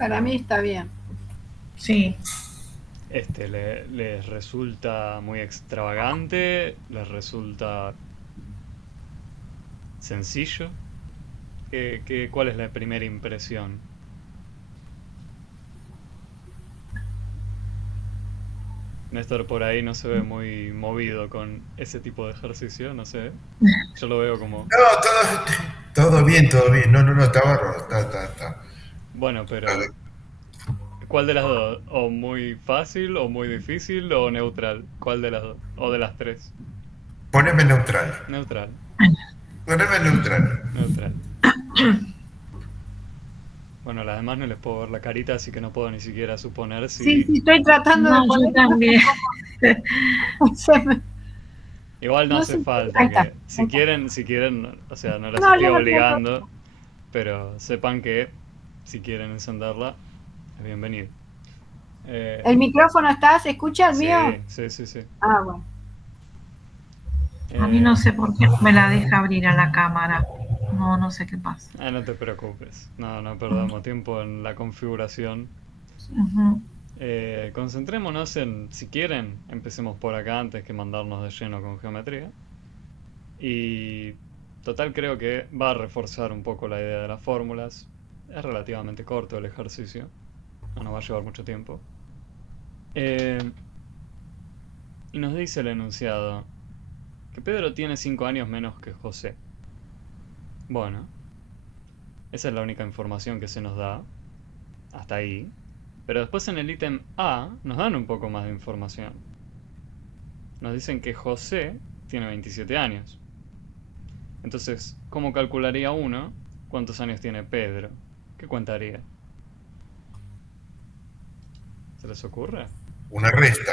Para mí está bien. Sí. ¿Les resulta muy extravagante? ¿Les resulta sencillo? ¿Cuál es la primera impresión? Néstor por ahí no se ve muy movido con ese tipo de ejercicio, no sé. Yo lo veo como, No, todo bien, todo bien. No, no, no, está bárbaro. Está. bueno, pero ¿cuál de las dos? ¿O muy fácil, o muy difícil, o neutral? ¿Cuál de las dos? ¿O de las tres? Poneme neutral. Neutral, Poneme neutral. neutral. Bueno, las demás no les puedo ver la carita, así que no puedo ni siquiera suponer Sí, si... sí, estoy tratando de No, yo poner y no sé también. cómo se me- Igual no no hace sé. Ahí falta está, que, ahí está. si quieren, o sea, no las No, estoy yo no tengo obligando, problema. pero sepan que si quieren encenderla, es bienvenido. ¿El Eh, micrófono está? ¿Se escucha el mío? sí, sí, sí, sí. Ah, bueno. A mí no Eh, sé por qué no me la deja abrir a la cámara. No, no sé qué pasa. no te preocupes, no perdamos tiempo en la configuración. Ujú. Concentrémonos en, si quieren, empecemos por acá antes que mandarnos de lleno con geometría. Y total creo que va a reforzar un poco la idea de las fórmulas. Es relativamente corto el ejercicio, no nos va a llevar mucho tiempo. Eh, y nos dice el enunciado que Pedro tiene 5 años menos que José. Bueno, esa es la única información que se nos da hasta ahí. Pero después en el ítem A nos dan un poco más de información. Nos dicen que José tiene 27 años. Entonces, ¿cómo calcularía uno cuántos años tiene Pedro? ¿Qué contaría? ¿Se les ocurre? Una resta.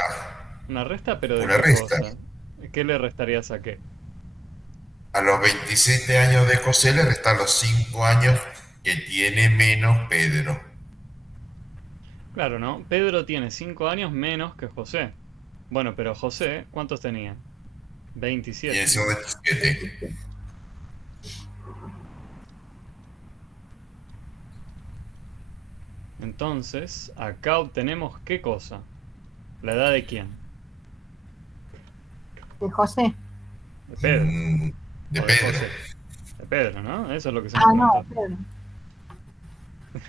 Una resta, pero ¿de Una qué resta. cosa? ¿Qué le restarías a qué? A los 27 años de José le restan los 5 años que tiene menos Pedro. Claro, ¿no? Pedro tiene 5 años menos que José. Bueno, pero José, ¿cuántos tenía? Y 27. eso 27. Entonces, acá obtenemos ¿qué cosa? ¿La edad de quién? De José. De Pedro. De ¿O de Pedro. José? De Pedro, ¿no? Eso es lo que se nos Ah, no, preguntó. Pedro.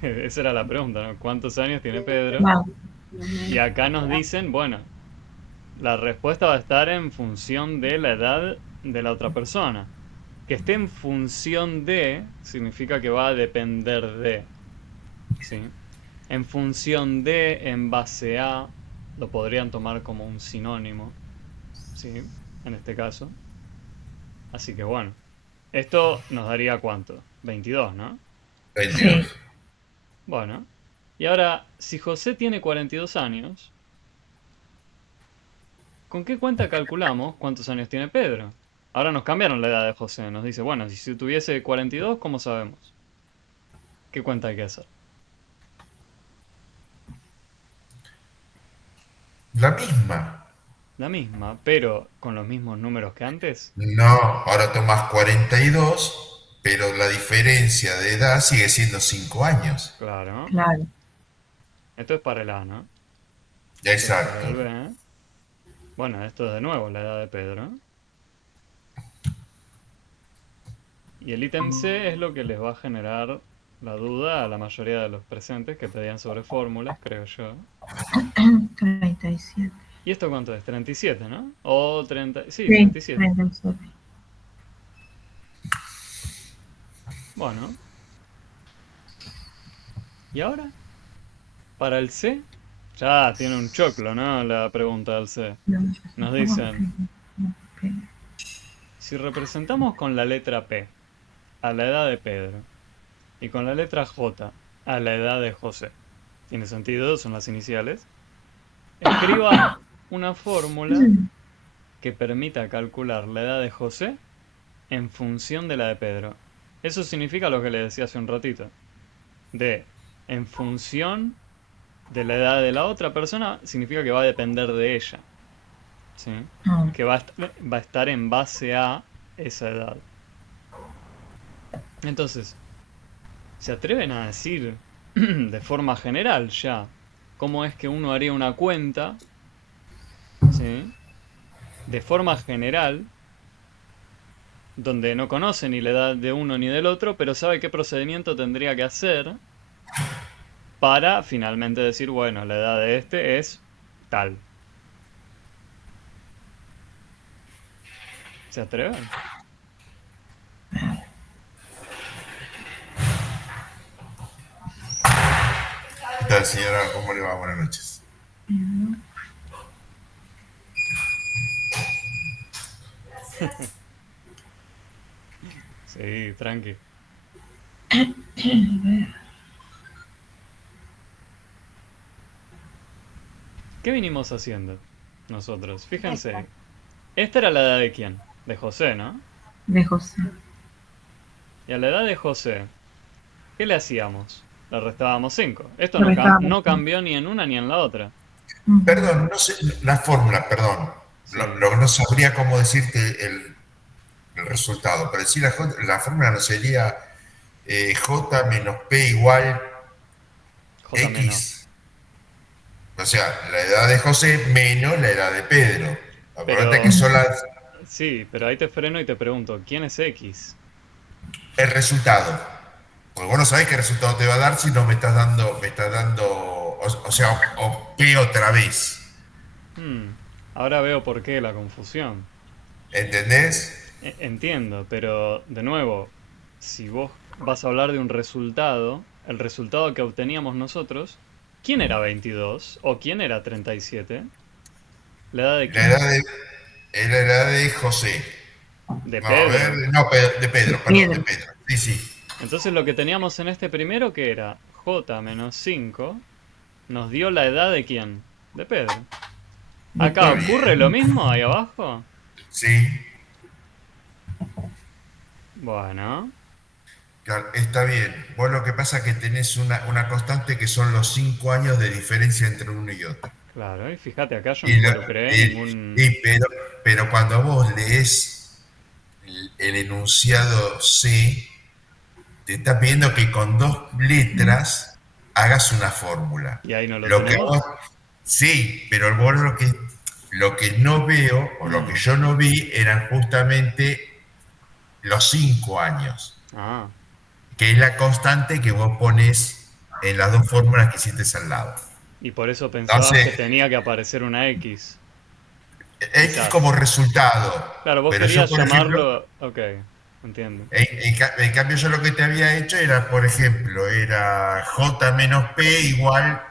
Esa era la pregunta, ¿no? ¿Cuántos años tiene Pedro? Vale. Y acá nos dicen, bueno, la respuesta va a estar en función de la edad de la otra persona. Que esté en función de significa que va a depender de, ¿sí? En función de, en base a, lo podrían tomar como un sinónimo, ¿sí? En este caso. Así que bueno, esto nos daría ¿cuánto? 22, ¿no? 22. Sí. Bueno, y ahora, si José tiene 42 años, ¿con qué cuenta calculamos cuántos años tiene Pedro? Ahora nos cambiaron la edad de José. Nos dice, bueno, si tuviese 42, ¿cómo sabemos? ¿Qué cuenta hay que hacer? La misma. La misma, pero con los mismos números que antes. No, ahora tomas 42, pero la diferencia de edad sigue siendo 5 años. Claro. Claro. Esto es para el A, ¿no? Ya Esto es para exacto. el B, ¿eh? Bueno, esto es de nuevo la edad de Pedro. Y el ítem C es lo que les va a generar la duda a la mayoría de los presentes que pedían sobre fórmulas, creo yo. 37. ¿Y esto cuánto es? 37, ¿no? O 30... Sí, Sí, 37. 37. Bueno, ¿y ahora? Para el C, ya tiene un choclo, ¿no? La pregunta del C. No, Nos dicen, si representamos con la letra P a la edad de Pedro y con la letra J a la edad de José, tiene sentido, son las iniciales, escriba una fórmula que permita calcular la edad de José en función de la de Pedro. Eso significa lo que le decía hace un ratito, de en función de la edad de la otra persona, significa que va a depender de ella. ¿Sí? Ah, Que va a estar en base a esa edad. Entonces, ¿se atreven a decir de forma general ya. ¿Cómo es que uno haría una cuenta? ¿Sí? De forma general, donde no conoce ni la edad de uno ni del otro, pero sabe qué procedimiento tendría que hacer para finalmente decir, bueno, la edad de este es tal. ¿Se atreven? ¿Qué tal, señora? ¿Cómo le va? Buenas noches. Sí, tranqui. ¿Qué vinimos haciendo nosotros? Fíjense, esta era la edad de quién? De José, ¿no? De José. Y a la edad de José, ¿qué le hacíamos? Le restábamos 5. Esto Lo restábamos. no cambió ni en una ni en la otra. Ujú. Perdón, no sé, la fórmula, perdón. Sí. No sabría cómo decirte el resultado, pero sí la fórmula no sería J menos P igual J menos. X. O sea, la edad de José menos la edad de Pedro. Acuérdate que Pero, son las, sí, pero ahí te freno y te pregunto, ¿quién es X? el resultado. Porque vos no sabés qué resultado te va a dar si no me estás dando, o sea, o P otra vez. Ahora veo por qué la confusión. ¿Entendés? Entiendo, pero de nuevo, si vos vas a hablar de un resultado, el resultado que obteníamos nosotros, ¿quién era 22 o quién era 37? ¿La edad de La quién? edad de, es la edad de José. De No, a ver, Pedro. no, de Pedro, perdón, de Pedro. Pedro. Sí, sí. Entonces lo que teníamos en este primero que era j menos 5 nos dio la edad de quién? De Pedro. De ¿Acá Está Pedro. ocurre bien. lo mismo ahí abajo? Sí, Bueno, claro, está bien. Vos lo que pasa es que tenés una constante que son los 5 años de diferencia entre uno y otro. claro, y fíjate acá yo no Y, involucré ningún... pero cuando vos lees el enunciado C, te está pidiendo que con dos letras hagas una fórmula. ¿Y ahí no lo Lo que vos, tenemos? sí, pero vos lo que no veo, o lo que yo no vi, eran justamente los 5 años, Ah, que es la constante que vos pones en las dos fórmulas que hiciste al lado. y por eso pensabas que Entonces, tenía que aparecer una X, X como quizás. resultado, Claro, vos pero yo, querías por ejemplo, llamarlo... Ok, entiendo. en cambio yo lo que te había hecho era, por ejemplo, era J menos P igual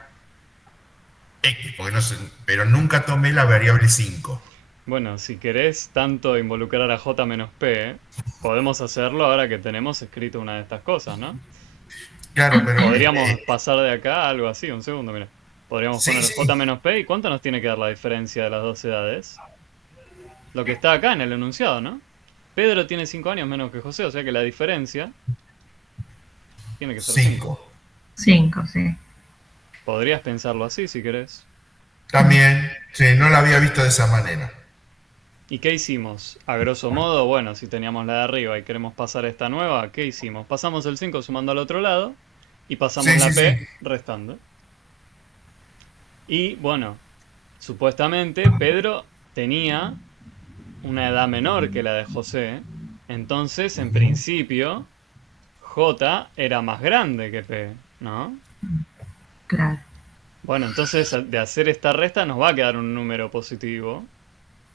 X, porque no sé, pero nunca tomé la variable 5. Bueno, si querés tanto involucrar a J menos P, podemos hacerlo ahora que tenemos escrito una de estas cosas, ¿no? Claro, pero Podríamos pasar de acá a algo así, un segundo, mira. Podríamos sí, poner J sí, menos P, ¿y cuánto nos tiene que dar la diferencia de las dos edades? Lo que está acá en el enunciado, ¿no? Pedro tiene 5 años menos que José, o sea que la diferencia tiene que ser 5. 5. 5, sí. Podrías pensarlo así si querés. También, sí, no la había visto de esa manera. ¿Y qué hicimos? A grosso modo, bueno, si teníamos la de arriba y queremos pasar esta nueva, ¿qué hicimos? Pasamos el 5 sumando al otro lado y pasamos Sí, la sí, sí. P restando. Y bueno, supuestamente Pedro tenía una edad menor que la de José, entonces en principio J era más grande que P, ¿no? Claro. Bueno, entonces de hacer esta resta nos va a quedar un número positivo,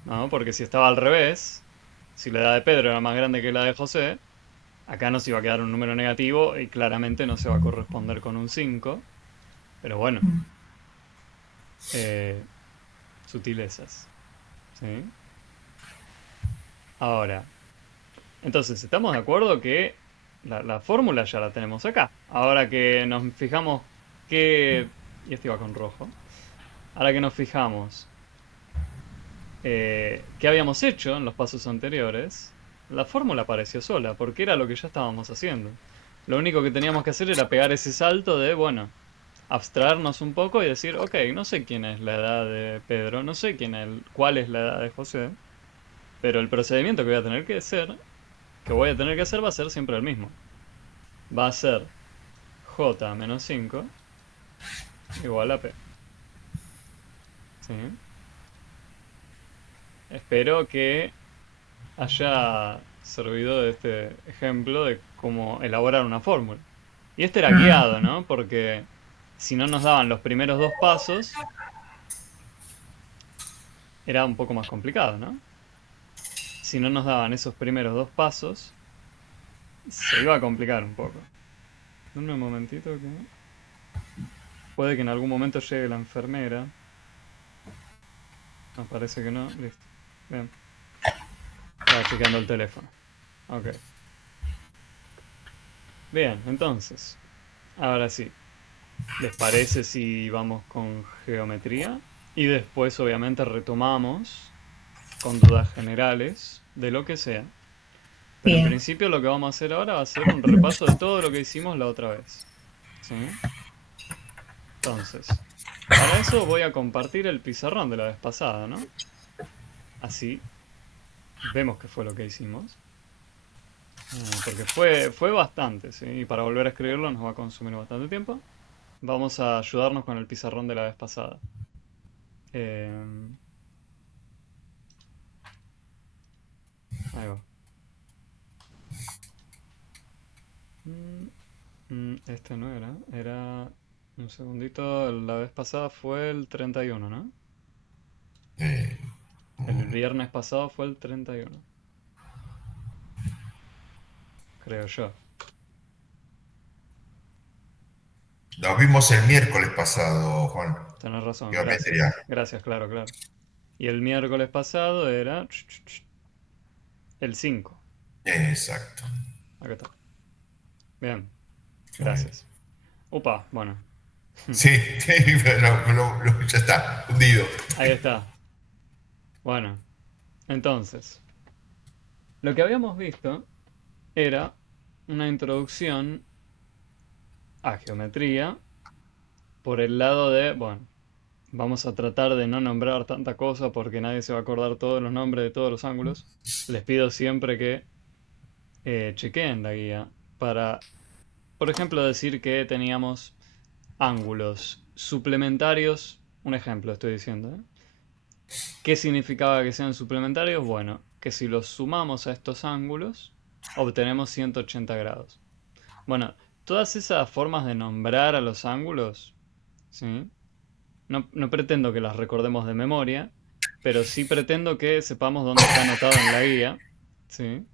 ¿no? Porque si estaba al revés, si la edad de Pedro era más grande que la de José, acá nos iba a quedar un número negativo y claramente no se va a corresponder con un 5. Pero bueno, Mm. eh, sutilezas. ¿Sí? Ahora, entonces, ¿estamos de acuerdo que la fórmula ya la tenemos acá? Ahora que nos fijamos que... Y este iba con rojo. Ahora que nos fijamos qué habíamos hecho en los pasos anteriores, la fórmula apareció sola, porque era lo que ya estábamos haciendo. Lo único que teníamos que hacer era pegar ese salto de, bueno, abstraernos un poco y decir, ok, no sé quién es la edad de Pedro, no sé cuál es la edad de José, pero el procedimiento que voy a tener que hacer va a ser siempre el mismo. Va a ser j menos 5 igual a p. ¿Sí? Espero que haya servido de este ejemplo de cómo elaborar una fórmula. Y este era guiado, ¿no? Porque si no nos daban los primeros dos pasos, era un poco más complicado, ¿no? Si no nos daban esos primeros dos pasos, se iba a complicar un poco. Dame un momentito que... Puede que en algún momento llegue la enfermera. No, parece que no. Listo. Bien. Estaba chequeando el teléfono. Ok. Bien, entonces. Ahora sí. ¿Les parece si vamos con geometría? Y después, obviamente, retomamos con dudas generales de lo que sea. Pero en Bien. principio lo que vamos a hacer ahora va a ser un repaso de todo lo que hicimos la otra vez. ¿Sí? Entonces, para eso voy a compartir el pizarrón de la vez pasada, ¿no? Así vemos qué fue lo que hicimos. Porque fue bastante, ¿sí? Y para volver a escribirlo nos va a consumir bastante tiempo. Vamos a ayudarnos con el pizarrón de la vez pasada. Ahí va. Este no era. Era... Un segundito. La vez pasada fue el 31, ¿no? Eh, El viernes pasado fue el 31. Creo yo. Nos vimos el miércoles pasado, Juan. Tenés razón. Geometría. Gracias. Gracias, claro, claro. Y el miércoles pasado era... El 5. Exacto. Acá está. Bien. Gracias. Upa, bueno. Sí, sí, ya está, hundido. Ahí está. Bueno. Entonces. Lo que habíamos visto era una introducción a geometría por el lado de, bueno, vamos a tratar de no nombrar tanta cosa porque nadie se va a acordar todos los nombres de todos los ángulos. Les pido siempre que chequeen la guía para, por ejemplo, decir que teníamos ángulos suplementarios. Un ejemplo estoy diciendo, ¿eh? ¿Qué significaba que sean suplementarios? Bueno, que si los sumamos a estos ángulos, obtenemos 180 grados. Bueno, todas esas formas de nombrar a los ángulos, ¿sí? No pretendo que las recordemos de memoria, pero sí pretendo que sepamos dónde está anotado en la guía, ¿sí?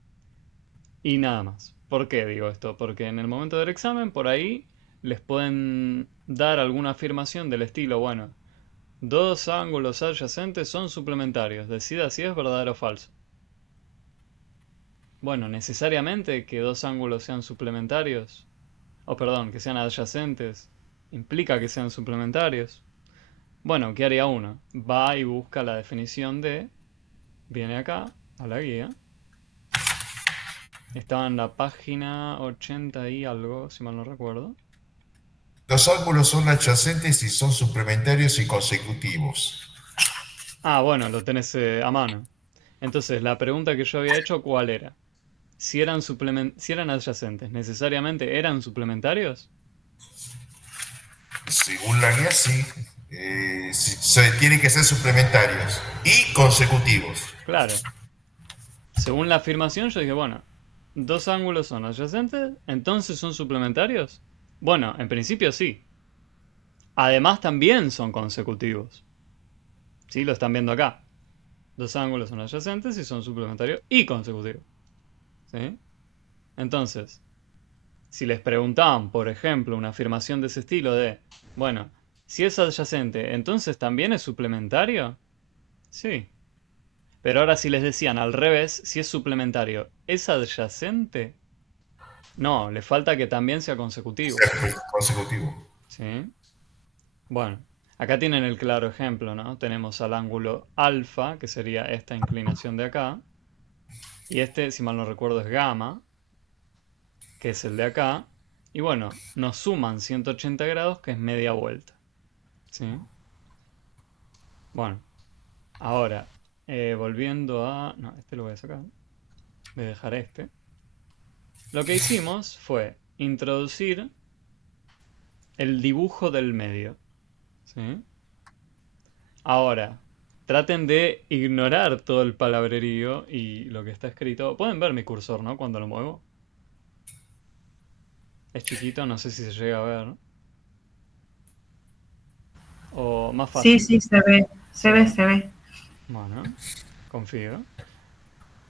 Y nada más. ¿Por qué digo esto? Porque en el momento del examen, por ahí, les pueden dar alguna afirmación del estilo, bueno, dos ángulos adyacentes son suplementarios, decida si es verdadero o falso. Bueno, necesariamente que dos ángulos sean suplementarios, o perdón, que sean adyacentes, implica que sean suplementarios. Bueno, ¿qué haría uno? Va y busca la definición de... Viene acá, a la guía. Estaba en la página 80 y algo, si mal no recuerdo. Los ángulos son adyacentes y son suplementarios y consecutivos. Ah, bueno, lo tenés a mano. Entonces, la pregunta que yo había hecho, ¿cuál era? Si eran adyacentes, ¿necesariamente eran suplementarios? Según la guía, sí. Tienen que ser suplementarios y consecutivos. Claro. Según la afirmación, yo dije, bueno, dos ángulos son adyacentes, entonces son suplementarios. Bueno, en principio sí. Además también son consecutivos. ¿Sí? Lo están viendo acá. Dos ángulos son adyacentes y son suplementarios y consecutivos. ¿Sí? Entonces, si les preguntaban, por ejemplo, una afirmación de ese estilo de, bueno, si es adyacente, ¿entonces también es suplementario? Sí. Pero ahora si les decían al revés, si es suplementario, ¿es adyacente? No, le falta que también sea consecutivo. Consecutivo. ¿Sí? Bueno, acá tienen el claro ejemplo, ¿no? Tenemos al ángulo alfa, que sería esta inclinación de acá. Y este, si mal no recuerdo, es gamma, que es el de acá. Y bueno, nos suman 180 grados, que es media vuelta. ¿Sí? Bueno, ahora, volviendo a... No, este lo voy a sacar. Voy a dejar este. Lo que hicimos fue introducir el dibujo del medio. ¿Sí? Ahora, traten de ignorar todo el palabrerío y lo que está escrito. Pueden ver mi cursor, ¿no? Cuando lo muevo. Es chiquito, no sé si se llega a ver, ¿no? O más Sí, fácil. sí, se ve, se ve, se ve. Bueno, confío.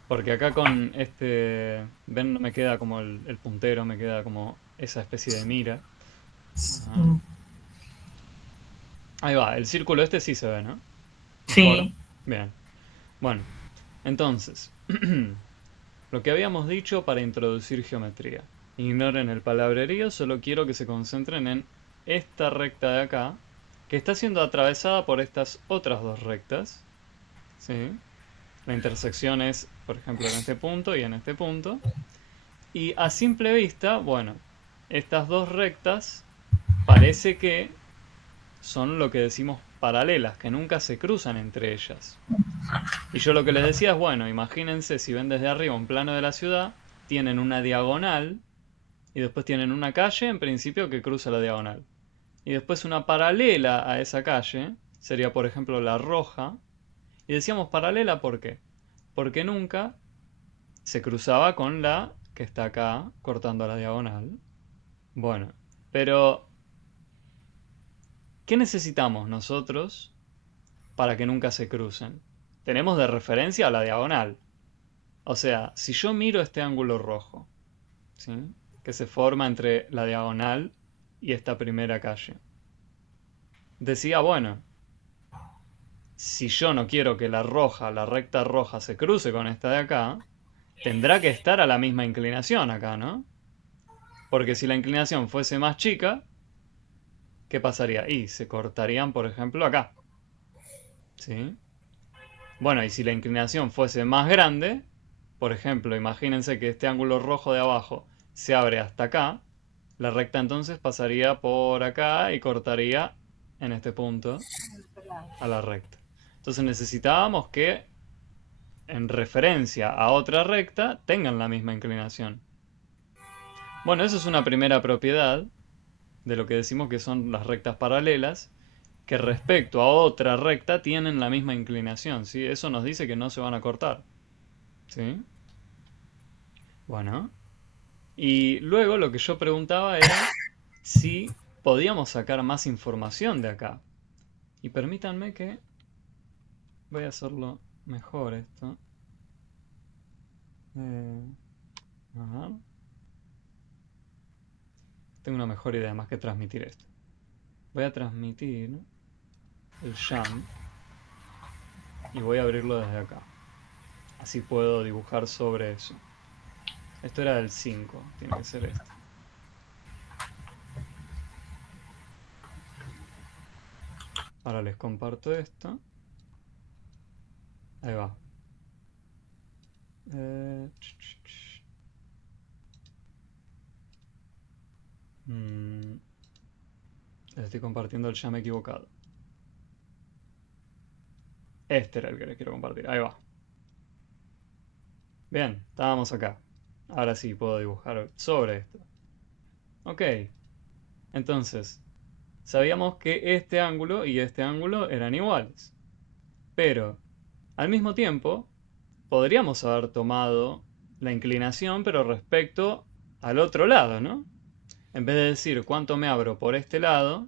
Porque acá con este... ¿Ven? No me queda como el puntero, me queda como esa especie de mira. Ajá. Mm. Ahí va, el círculo este sí se ve, ¿no? ¿Mejor? Sí, Bien. Bueno, entonces, lo que habíamos dicho para introducir geometría. Ignoren el palabrerío, solo quiero que se concentren en esta recta de acá, que está siendo atravesada por estas otras dos rectas. ¿Sí? La intersección es, por ejemplo, en este punto y en este punto. Y a simple vista, bueno, estas dos rectas parece que son lo que decimos paralelas, que nunca se cruzan entre ellas. Y yo lo que les decía es, bueno, imagínense si ven desde arriba un plano de la ciudad, tienen una diagonal y después tienen una calle en principio que cruza la diagonal. Y después una paralela a esa calle, sería por ejemplo la roja. Y decíamos paralela ¿por qué? Porque nunca se cruzaba con la que está acá cortando la diagonal. Bueno, pero ¿qué necesitamos nosotros para que nunca se crucen? Tenemos de referencia a la diagonal. O sea, si yo miro este ángulo rojo, ¿sí? Que se forma entre la diagonal y esta primera calle. Decía, bueno, si yo no quiero que la roja, la recta roja, se cruce con esta de acá, tendrá que estar a la misma inclinación acá, ¿no? Porque si la inclinación fuese más chica, ¿qué pasaría? Y se cortarían, por ejemplo, acá. ¿Sí? Bueno, y si la inclinación fuese más grande, por ejemplo, imagínense que este ángulo rojo de abajo se abre hasta acá, la recta entonces pasaría por acá y cortaría en este punto a la recta. Entonces necesitábamos que en referencia a otra recta tengan la misma inclinación. Bueno, eso es una primera propiedad de lo que decimos que son las rectas paralelas, que respecto a otra recta tienen la misma inclinación, ¿sí? Eso nos dice que no se van a cortar, ¿sí? Bueno, y luego lo que yo preguntaba era si podíamos sacar más información de acá. Y permítanme que voy a hacerlo mejor esto. A ver. Tengo una mejor idea más que transmitir esto. Voy a transmitir el jam y voy a abrirlo desde acá. Así puedo dibujar sobre eso. Esto era del 5, tiene que ser este. Ahora les comparto esto. Ahí va. Les estoy compartiendo el jam equivocado. Este era el que les quiero compartir. Ahí va. Bien, estábamos acá. Ahora sí puedo dibujar sobre esto. Ok. Entonces, sabíamos que este ángulo y este ángulo eran iguales. Pero, al mismo tiempo, podríamos haber tomado la inclinación, pero respecto al otro lado, ¿no? En vez de decir cuánto me abro por este lado,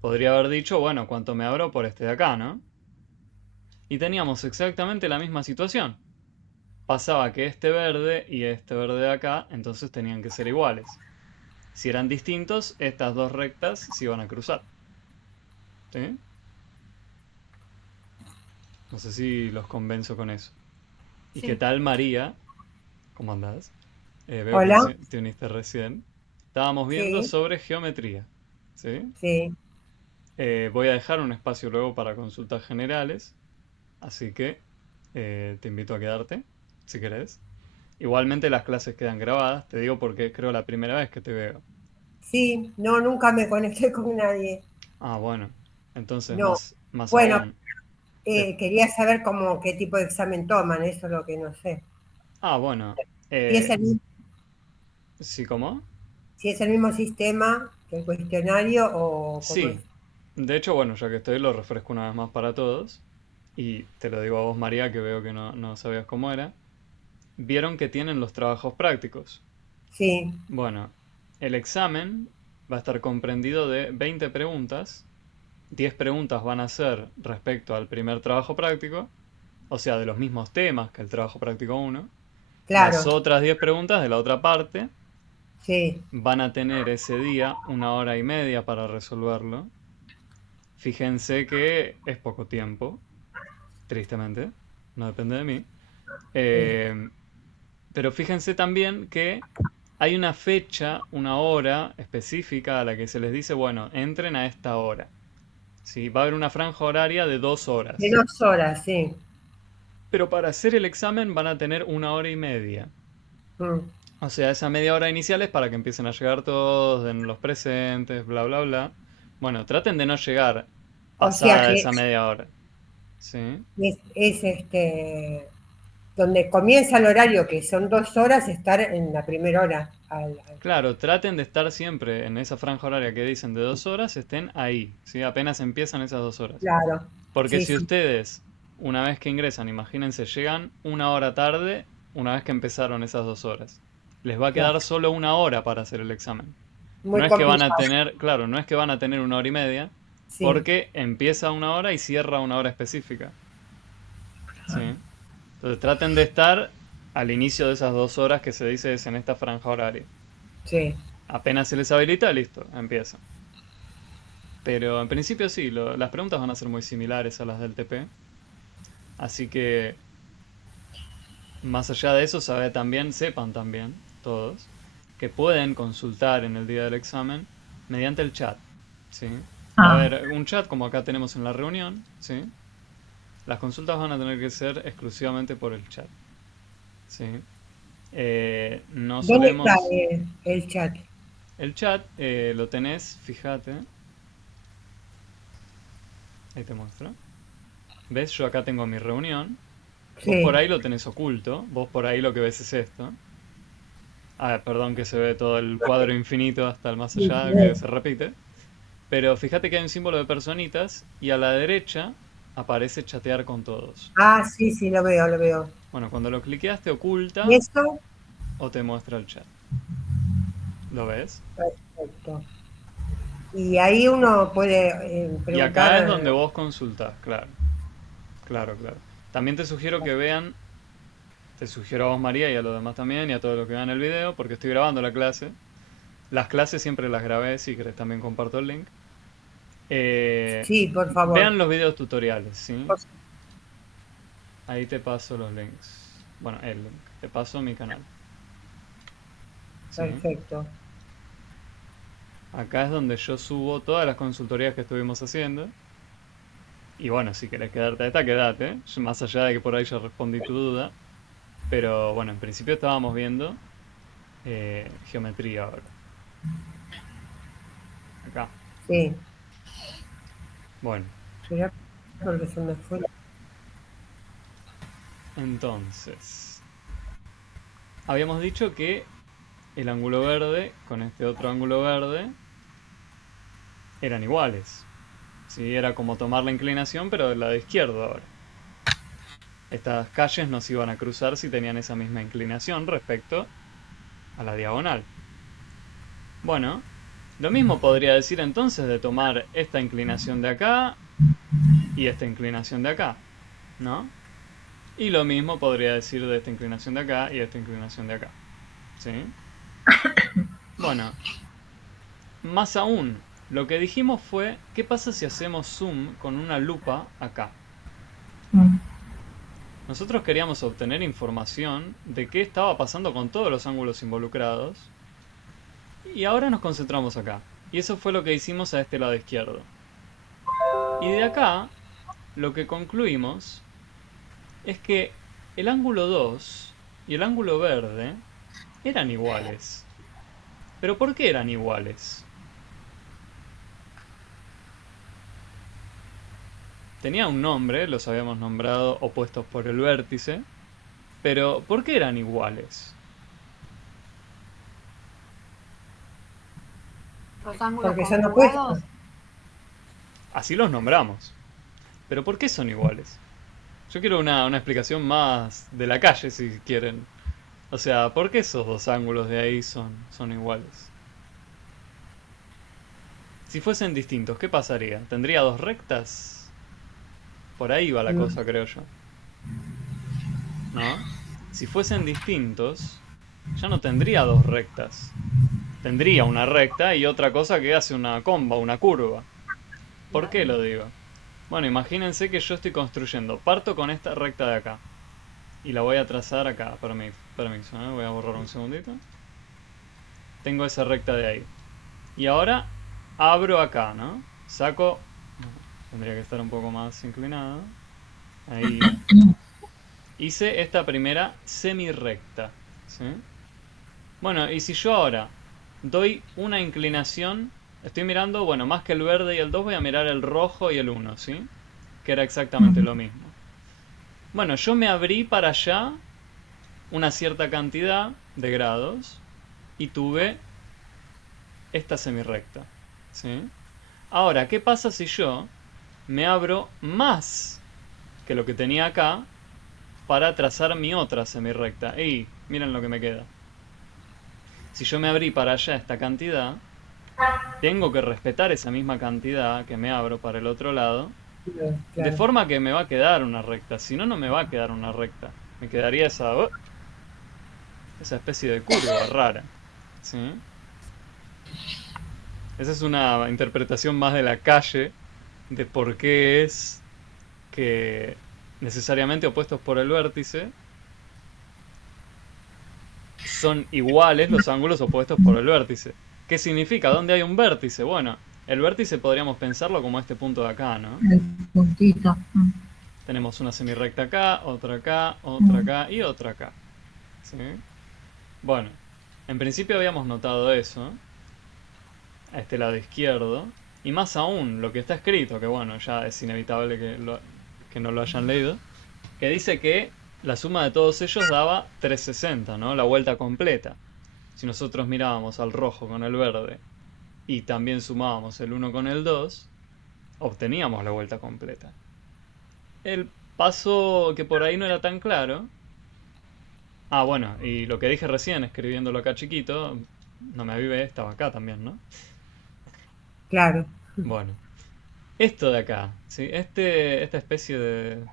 podría haber dicho, bueno, cuánto me abro por este de acá, ¿no? Y teníamos exactamente la misma situación. Pasaba que este verde y este verde de acá, entonces tenían que ser iguales. Si eran distintos, estas dos rectas se iban a cruzar. ¿Sí? No sé si los convenzo con eso. ¿Y Sí. qué tal, María? ¿Cómo andás? Veo Hola. que te uniste recién. Estábamos viendo Sí, sobre geometría. ¿Sí? sí. Voy a dejar un espacio luego para consultas generales. Así que te invito a quedarte, si querés. Igualmente las clases quedan grabadas, te digo porque creo la primera vez que te veo. Sí, no, nunca me conecté con nadie. Ah, bueno. Entonces No. más Bueno, aún. Des- quería saber cómo, qué tipo de examen toman, eso es lo que no sé. Bueno. Si es el, ¿Sí cómo? si es el mismo sistema el cuestionario o cómo es? Sí, de hecho, bueno, ya que estoy, lo refresco una vez más para todos. Y te lo digo a vos, María, que veo que no sabías cómo era. Vieron que tienen los trabajos prácticos. Sí, Bueno, el examen va a estar comprendido de 20 preguntas. 10 preguntas van a ser respecto al primer trabajo práctico, o sea, de los mismos temas que el trabajo práctico uno. Las claro, otras 10 preguntas de la otra parte sí. van a tener ese día 1 hora y media para resolverlo. Fíjense que es poco tiempo, tristemente, no depende de mí. Sí. Eh, pero fíjense también que hay una fecha, una hora específica a la que se les dice, bueno, entren a esta hora. ¿Sí? Va a haber una franja horaria de 2 horas. De 2 horas, sí. Pero para hacer el examen van a tener 1 hora y media. Mm. O sea, esa media hora inicial es para que empiecen a llegar todos, den los presentes, bla, bla, bla. Bueno, traten de no llegar O sea pasada que esa media hora. ¿Sí? es donde comienza el horario, que son 2 horas, estar en la primera hora. Claro, traten de estar siempre en esa franja horaria que dicen de 2 horas, estén ahí, ¿sí? Apenas empiezan esas 2 horas. Claro, Porque sí, si sí, ustedes, una vez que ingresan, imagínense, llegan 1 hora tarde, una vez que empezaron esas 2 horas, les va a claro. quedar solo 1 hora para hacer el examen. No Muy es que van a complicado, tener, claro, no es que van a tener 1 hora y media, sí. porque empieza 1 hora y cierra 1 hora específica, ¿sí? Entonces traten de estar al inicio de esas 2 horas que se dice es en esta franja horaria. Sí. Apenas se les habilita, listo, empieza. Pero en principio sí, las preguntas van a ser muy similares a las del TP. Así que, más allá de eso, sepan también, todos, que pueden consultar en el día del examen mediante el chat. ¿Sí? Va a Ah, haber un chat como acá tenemos en la reunión. ¿Sí? Las consultas van a tener que ser exclusivamente por el chat. ¿Sí? No ¿Dónde está solemos... el chat? El chat lo tenés, fíjate. Ahí te muestro. ¿Ves? Yo acá tengo mi reunión. Vos por Sí, ahí lo tenés oculto. Vos por ahí lo que ves es esto. Ah, perdón que se ve todo el cuadro infinito hasta el más sí, se allá que ve. se repite. Pero fíjate que hay un símbolo de personitas y a la derecha aparece chatear con todos. Ah, sí, sí, lo veo, lo veo. Bueno, cuando lo cliqueas te ¿Y oculta eso? o te muestra el chat. ¿Lo ves? Perfecto. Y ahí uno puede Y acá es donde preguntar, vos consultás, claro. Claro, claro. También te sugiero que vean, te sugiero a vos María y a los demás también y a todos los que vean el video, porque estoy grabando la clase. Las clases siempre las grabé, si querés también comparto el link. sí, por favor. Vean los videos tutoriales, ¿sí? Por- Ahí te paso los links. Bueno, el link. Te paso mi canal. ¿Sí? Perfecto. Acá es donde yo subo todas las consultorías que estuvimos haciendo. Y bueno, si querés quedarte a esta, quedate. Más allá de que por ahí ya respondí tu duda. Pero bueno, en principio estábamos viendo geometría ahora. Acá. Sí. Bueno, Será porque se me fue. entonces. Habíamos dicho que el ángulo verde con este otro ángulo verde eran iguales. ¿Sí? Era como tomar la inclinación, pero del lado izquierdo ahora. Estas calles no se iban a cruzar si tenían esa misma inclinación respecto a la diagonal. Bueno, lo mismo podría decir entonces de tomar esta inclinación de acá y esta inclinación de acá, ¿no? Y lo mismo podría decir de esta inclinación de acá y esta inclinación de acá. ¿Sí? Bueno, más aún, lo que dijimos fue, ¿qué pasa si hacemos zoom con una lupa acá? mm, Nosotros queríamos obtener información de qué estaba pasando con todos los ángulos involucrados. Y ahora nos concentramos acá. Y eso fue lo que hicimos a este lado izquierdo. Y de acá, lo que concluimos es que el ángulo 2 y el ángulo verde eran iguales. ¿Pero por qué eran iguales? Tenía un nombre, los habíamos nombrado opuestos por el vértice, pero ¿por qué eran iguales? Los ángulos Porque son conjugados. opuestos. Así los nombramos. Pero ¿por qué son iguales? Yo quiero una explicación más de la calle, si quieren. O sea, ¿por qué esos dos ángulos de ahí son iguales? Si fuesen distintos, ¿qué pasaría? ¿Tendría dos rectas? Por ahí va la cosa, creo yo. ¿No? Si fuesen distintos, ya no tendría dos rectas. Tendría una recta y otra cosa que hace una comba, una curva. ¿Por qué lo digo? Bueno, imagínense que yo estoy construyendo. Parto con esta recta de acá. Y la voy a trazar acá. Permiso, ¿eh? Voy a borrar un segundito. Tengo esa recta de ahí. Y ahora abro acá, ¿no? Saco... Tendría que estar un poco más inclinado. Ahí. Hice esta primera semi-recta, ¿sí? Bueno, y si yo ahora doy una inclinación, estoy mirando, bueno, más que el verde y el 2 voy a mirar el rojo y el 1, ¿sí? Que era exactamente lo mismo. Bueno, yo me abrí para allá una cierta cantidad de grados y tuve esta semi-recta, ¿sí? Ahora, ¿qué pasa si yo me abro más que lo que tenía acá para trazar mi otra semi-recta? Y miren lo que me queda. Si yo me abrí para allá esta cantidad, tengo que respetar esa misma cantidad que me abro para el otro lado, de Claro. forma que me va a quedar una recta. Si no, no me va a quedar una recta. Me quedaría esa especie de curva rara, ¿sí? Esa es una interpretación más de la calle de por qué es que necesariamente opuestos por el vértice son iguales los ángulos opuestos por el vértice. ¿Qué significa? ¿Dónde hay un vértice? Bueno, el vértice podríamos pensarlo como este punto de acá, ¿no? El puntito. Tenemos una semirrecta acá, otra acá y otra acá, ¿sí? Bueno, en principio habíamos notado eso, a este lado izquierdo, y más aún lo que está escrito, que bueno, ya es inevitable que no lo hayan leído, que dice que la suma de todos ellos daba 360, ¿no? La vuelta completa. Si nosotros mirábamos al rojo con el verde y también sumábamos el 1 con el 2, obteníamos la vuelta completa. El paso que por ahí no era tan claro... Ah, bueno, y lo que dije recién, escribiéndolo acá chiquito, no me avivé, estaba acá también, ¿no? Claro. Bueno, esto de acá, ¿sí? Esta especie de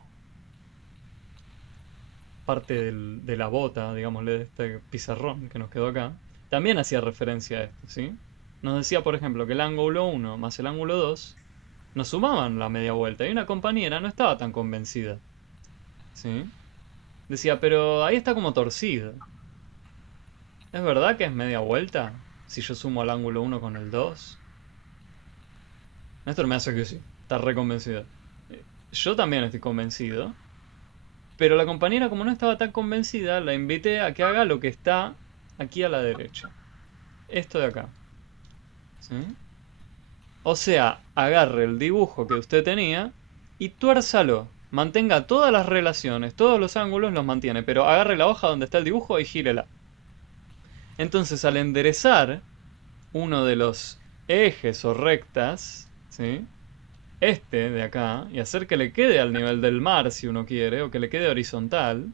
parte de la bota, digámosle, de este pizarrón que nos quedó acá, también hacía referencia a esto, ¿sí? Nos decía, por ejemplo, que el ángulo 1 más el ángulo 2 nos sumaban la media vuelta, y una compañera no estaba tan convencida, ¿sí? Decía, pero ahí está como torcido. ¿Es verdad que es media vuelta si yo sumo al ángulo 1 con el 2? Néstor me hace que sí, está reconvencido. Yo también estoy convencido. Pero la compañera, como no estaba tan convencida, la invité a que haga lo que está aquí a la derecha. Esto de acá, ¿sí? O sea, agarre el dibujo que usted tenía y tuérzalo. Mantenga todas las relaciones, todos los ángulos los mantiene, pero agarre la hoja donde está el dibujo y gírela. Entonces, al enderezar uno de los ejes o rectas, ¿sí? Este de acá, y hacer que le quede al nivel del mar si uno quiere, o que le quede horizontal.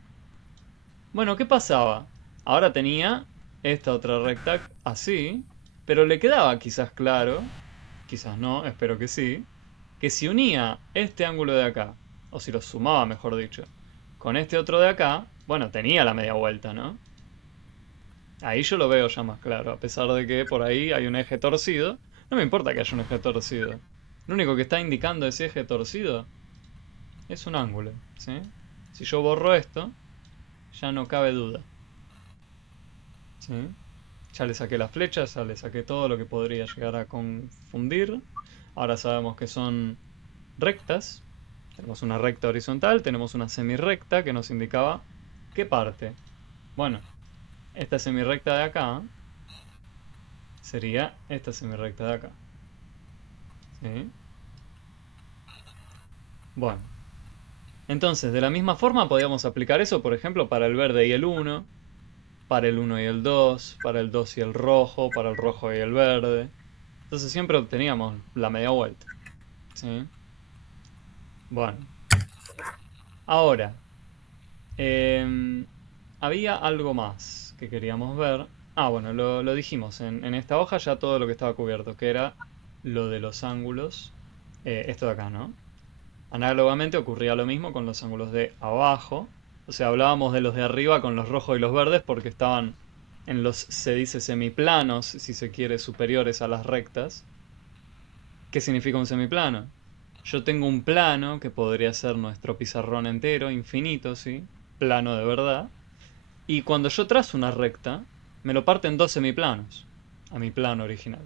Bueno, ¿qué pasaba? Ahora tenía esta otra recta así, pero le quedaba quizás claro, quizás no, espero que sí, que si unía este ángulo de acá, o si lo sumaba mejor dicho, con este otro de acá, bueno, tenía la media vuelta, ¿no? Ahí yo lo veo ya más claro, a pesar de que por ahí hay un eje torcido. No me importa que haya un eje torcido. Lo único que está indicando ese eje torcido es un ángulo, ¿sí? Si yo borro esto, ya no cabe duda, ¿sí? Ya le saqué las flechas, ya le saqué todo lo que podría llegar a confundir. Ahora sabemos que son rectas. Tenemos una recta horizontal, tenemos una semirrecta que nos indicaba qué parte. Bueno, esta semirrecta de acá sería esta semirrecta de acá, ¿sí? Bueno, entonces de la misma forma podríamos aplicar eso, por ejemplo, para el verde y el 1, para el 1 y el 2, para el 2 y el rojo, para el rojo y el verde. Entonces siempre obteníamos la media vuelta. ¿Sí? Bueno. Ahora, había algo más que queríamos ver. Ah, bueno, lo dijimos. En esta hoja ya todo lo que estaba cubierto, que era lo de los ángulos. Esto de acá, ¿no? Análogamente ocurría lo mismo con los ángulos de abajo. O sea, hablábamos de los de arriba con los rojos y los verdes porque estaban en los, se dice, semiplanos, si se quiere, superiores a las rectas. ¿Qué significa un semiplano? Yo tengo un plano que podría ser nuestro pizarrón entero, infinito, ¿sí? Plano de verdad. Y cuando yo trazo una recta, me lo parte en dos semiplanos, a mi plano original.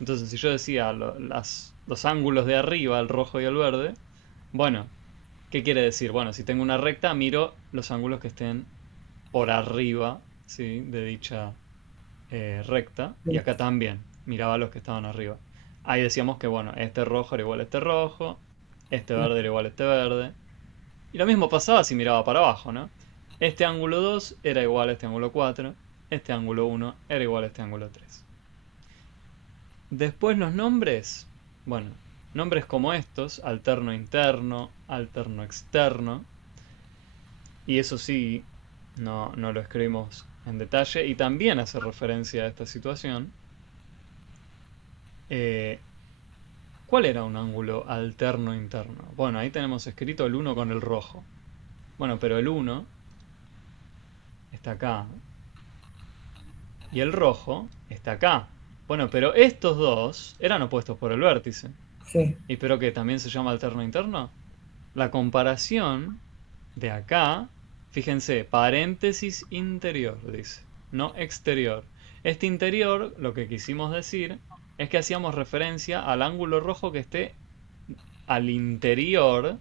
Entonces, si yo decía los ángulos de arriba, el rojo y el verde, bueno, ¿qué quiere decir? Bueno, si tengo una recta, miro los ángulos que estén por arriba, ¿sí? De dicha recta. Y acá también, miraba los que estaban arriba. Ahí decíamos que, bueno, este rojo era igual a este rojo, este verde era igual a este verde. Y lo mismo pasaba si miraba para abajo, ¿no? Este ángulo 2 era igual a este ángulo 4, este ángulo 1 era igual a este ángulo 3. Después los nombres, bueno, nombres como estos, alterno interno, alterno externo, y eso sí, no lo escribimos en detalle, y también hace referencia a esta situación. ¿Cuál era un ángulo alterno interno? Bueno, ahí tenemos escrito el 1 con el rojo. Bueno, pero el 1 está acá. Y el rojo está acá. Bueno, pero estos dos eran opuestos por el vértice. Sí. ¿Y pero qué? ¿También se llama alterno interno? La comparación de acá, fíjense, paréntesis interior, dice, no exterior. Este interior, lo que quisimos decir, es que hacíamos referencia al ángulo rojo que esté al interior,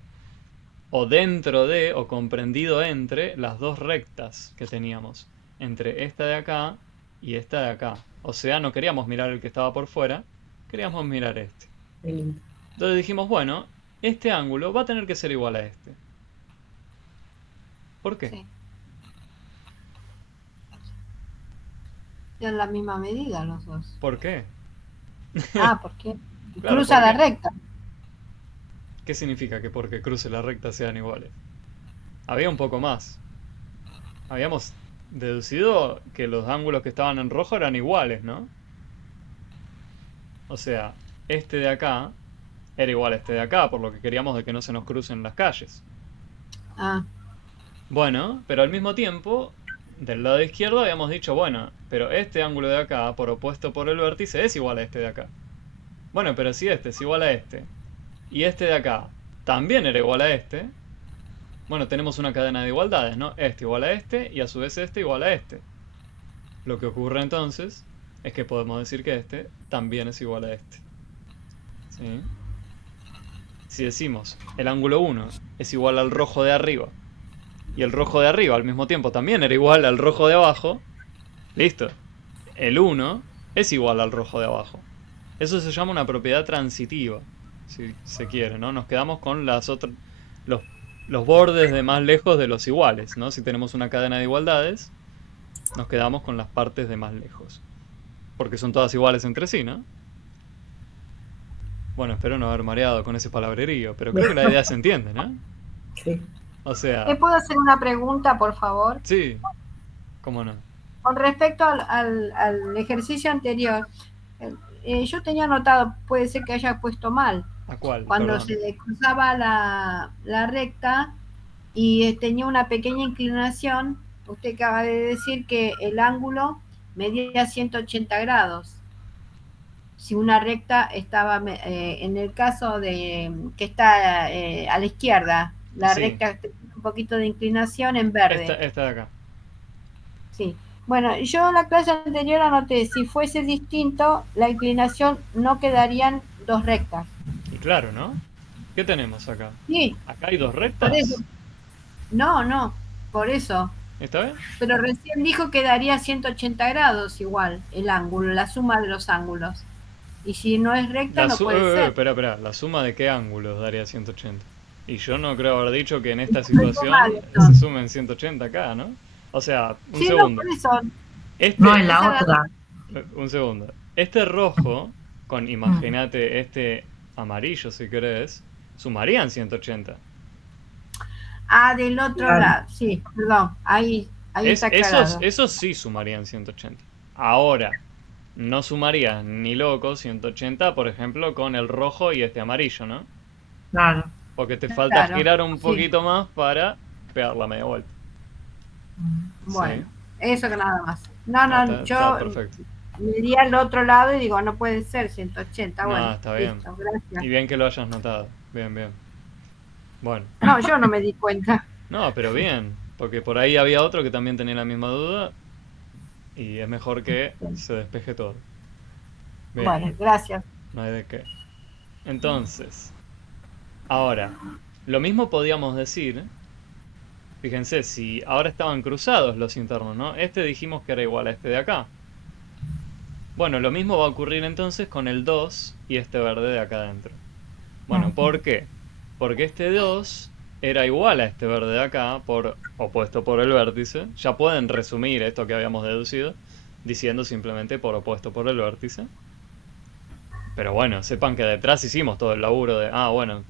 o dentro de, o comprendido entre las dos rectas que teníamos, entre esta de acá y esta de acá. O sea, no queríamos mirar el que estaba por fuera, queríamos mirar este. Entonces dijimos, bueno, este ángulo va a tener que ser igual a este. ¿Por qué? Sí. Tienen la misma medida los dos. ¿Por qué? Ah, ¿por qué? Claro, Cruza ¿por la qué? recta. ¿Qué significa que porque cruce la recta sean iguales? Había un poco más. Habíamos deducido que los ángulos que estaban en rojo eran iguales, ¿no? O sea, este de acá era igual a este de acá, por lo que queríamos de que no se nos crucen las calles. Ah, Bueno, pero al mismo tiempo, del lado izquierdo habíamos dicho, bueno, pero este ángulo de acá, por opuesto por el vértice, es igual a este de acá. Bueno, pero si este es igual a este, y este de acá también era igual a este, bueno, tenemos una cadena de igualdades, ¿no? Este igual a este, y a su vez este igual a este. Lo que ocurre entonces es que podemos decir que este también es igual a este. ¿Sí? Si decimos el ángulo 1 es igual al rojo de arriba, y el rojo de arriba al mismo tiempo también era igual al rojo de abajo, listo. El 1 es igual al rojo de abajo. Eso se llama una propiedad transitiva, si se quiere, ¿no? Nos quedamos con los bordes de más lejos de los iguales, ¿no? Si tenemos una cadena de igualdades, nos quedamos con las partes de más lejos. Porque son todas iguales entre sí, ¿no? Bueno, espero no haber mareado con ese palabrerío, pero creo que la idea se entiende, ¿no? Sí. O sea, ¿te puedo hacer una pregunta, por favor? sí, cómo no. Con respecto al ejercicio anterior, yo tenía notado, puede ser que haya puesto mal, ¿A cuál? cuando Perdón. se cruzaba la recta y tenía una pequeña inclinación, usted acaba de decir que el ángulo medía 180 grados. Si una recta estaba, en el caso de que está a la izquierda, la Sí. recta tiene un poquito de inclinación en verde. Esta de acá. Sí. Bueno, yo en la clase anterior anoté, si fuese distinto, la inclinación no quedarían dos rectas. Y claro, ¿no? ¿Qué tenemos acá? Sí, Acá hay dos por rectas. eso. No, por eso. ¿Esta vez? Pero recién dijo que daría 180 grados igual el ángulo, la suma de los ángulos. Y si no es recta, no puede ser. Espera, ¿la suma de qué ángulos daría 180? Y yo no creo haber dicho que en esta Estoy situación mal, se entonces. sumen 180 acá, ¿no? O sea, un Sí, no, segundo. por eso. Este, No, en Esa la era- otra. un segundo. Este rojo con, imagínate, este amarillo, si querés, sumarían 180. Ah, del otro Claro. lado, sí, perdón, ahí está aclarado. Esos sí sumarían 180. Ahora, no sumarías ni loco 180, por ejemplo, con el rojo y este amarillo, ¿no? Claro. Porque te falta Claro, girar un sí. poquito más para pegar la media vuelta. Bueno, Sí. eso que nada más. No, No, no, está yo perfecto. me iría al otro lado y digo, no puede ser 180. No, Bueno, está bien. listo, gracias. Y bien que lo hayas notado. Bien, bien. Bueno. No, yo no me di cuenta. No, pero bien. Porque por ahí había otro que también tenía la misma duda. Y es mejor que se despeje todo. Bien. Bueno, gracias. No hay de qué. Entonces, ahora, lo mismo podíamos decir. Fíjense, si ahora estaban cruzados los internos, ¿no? Este dijimos que era igual a este de acá. Bueno, lo mismo va a ocurrir entonces con el 2 y este verde de acá adentro. Bueno, ¿por qué? Porque este 2 era igual a este verde de acá, opuesto por el vértice. Ya pueden resumir esto que habíamos deducido, diciendo simplemente por opuesto por el vértice. Pero bueno, sepan que detrás hicimos todo el laburo de, bueno,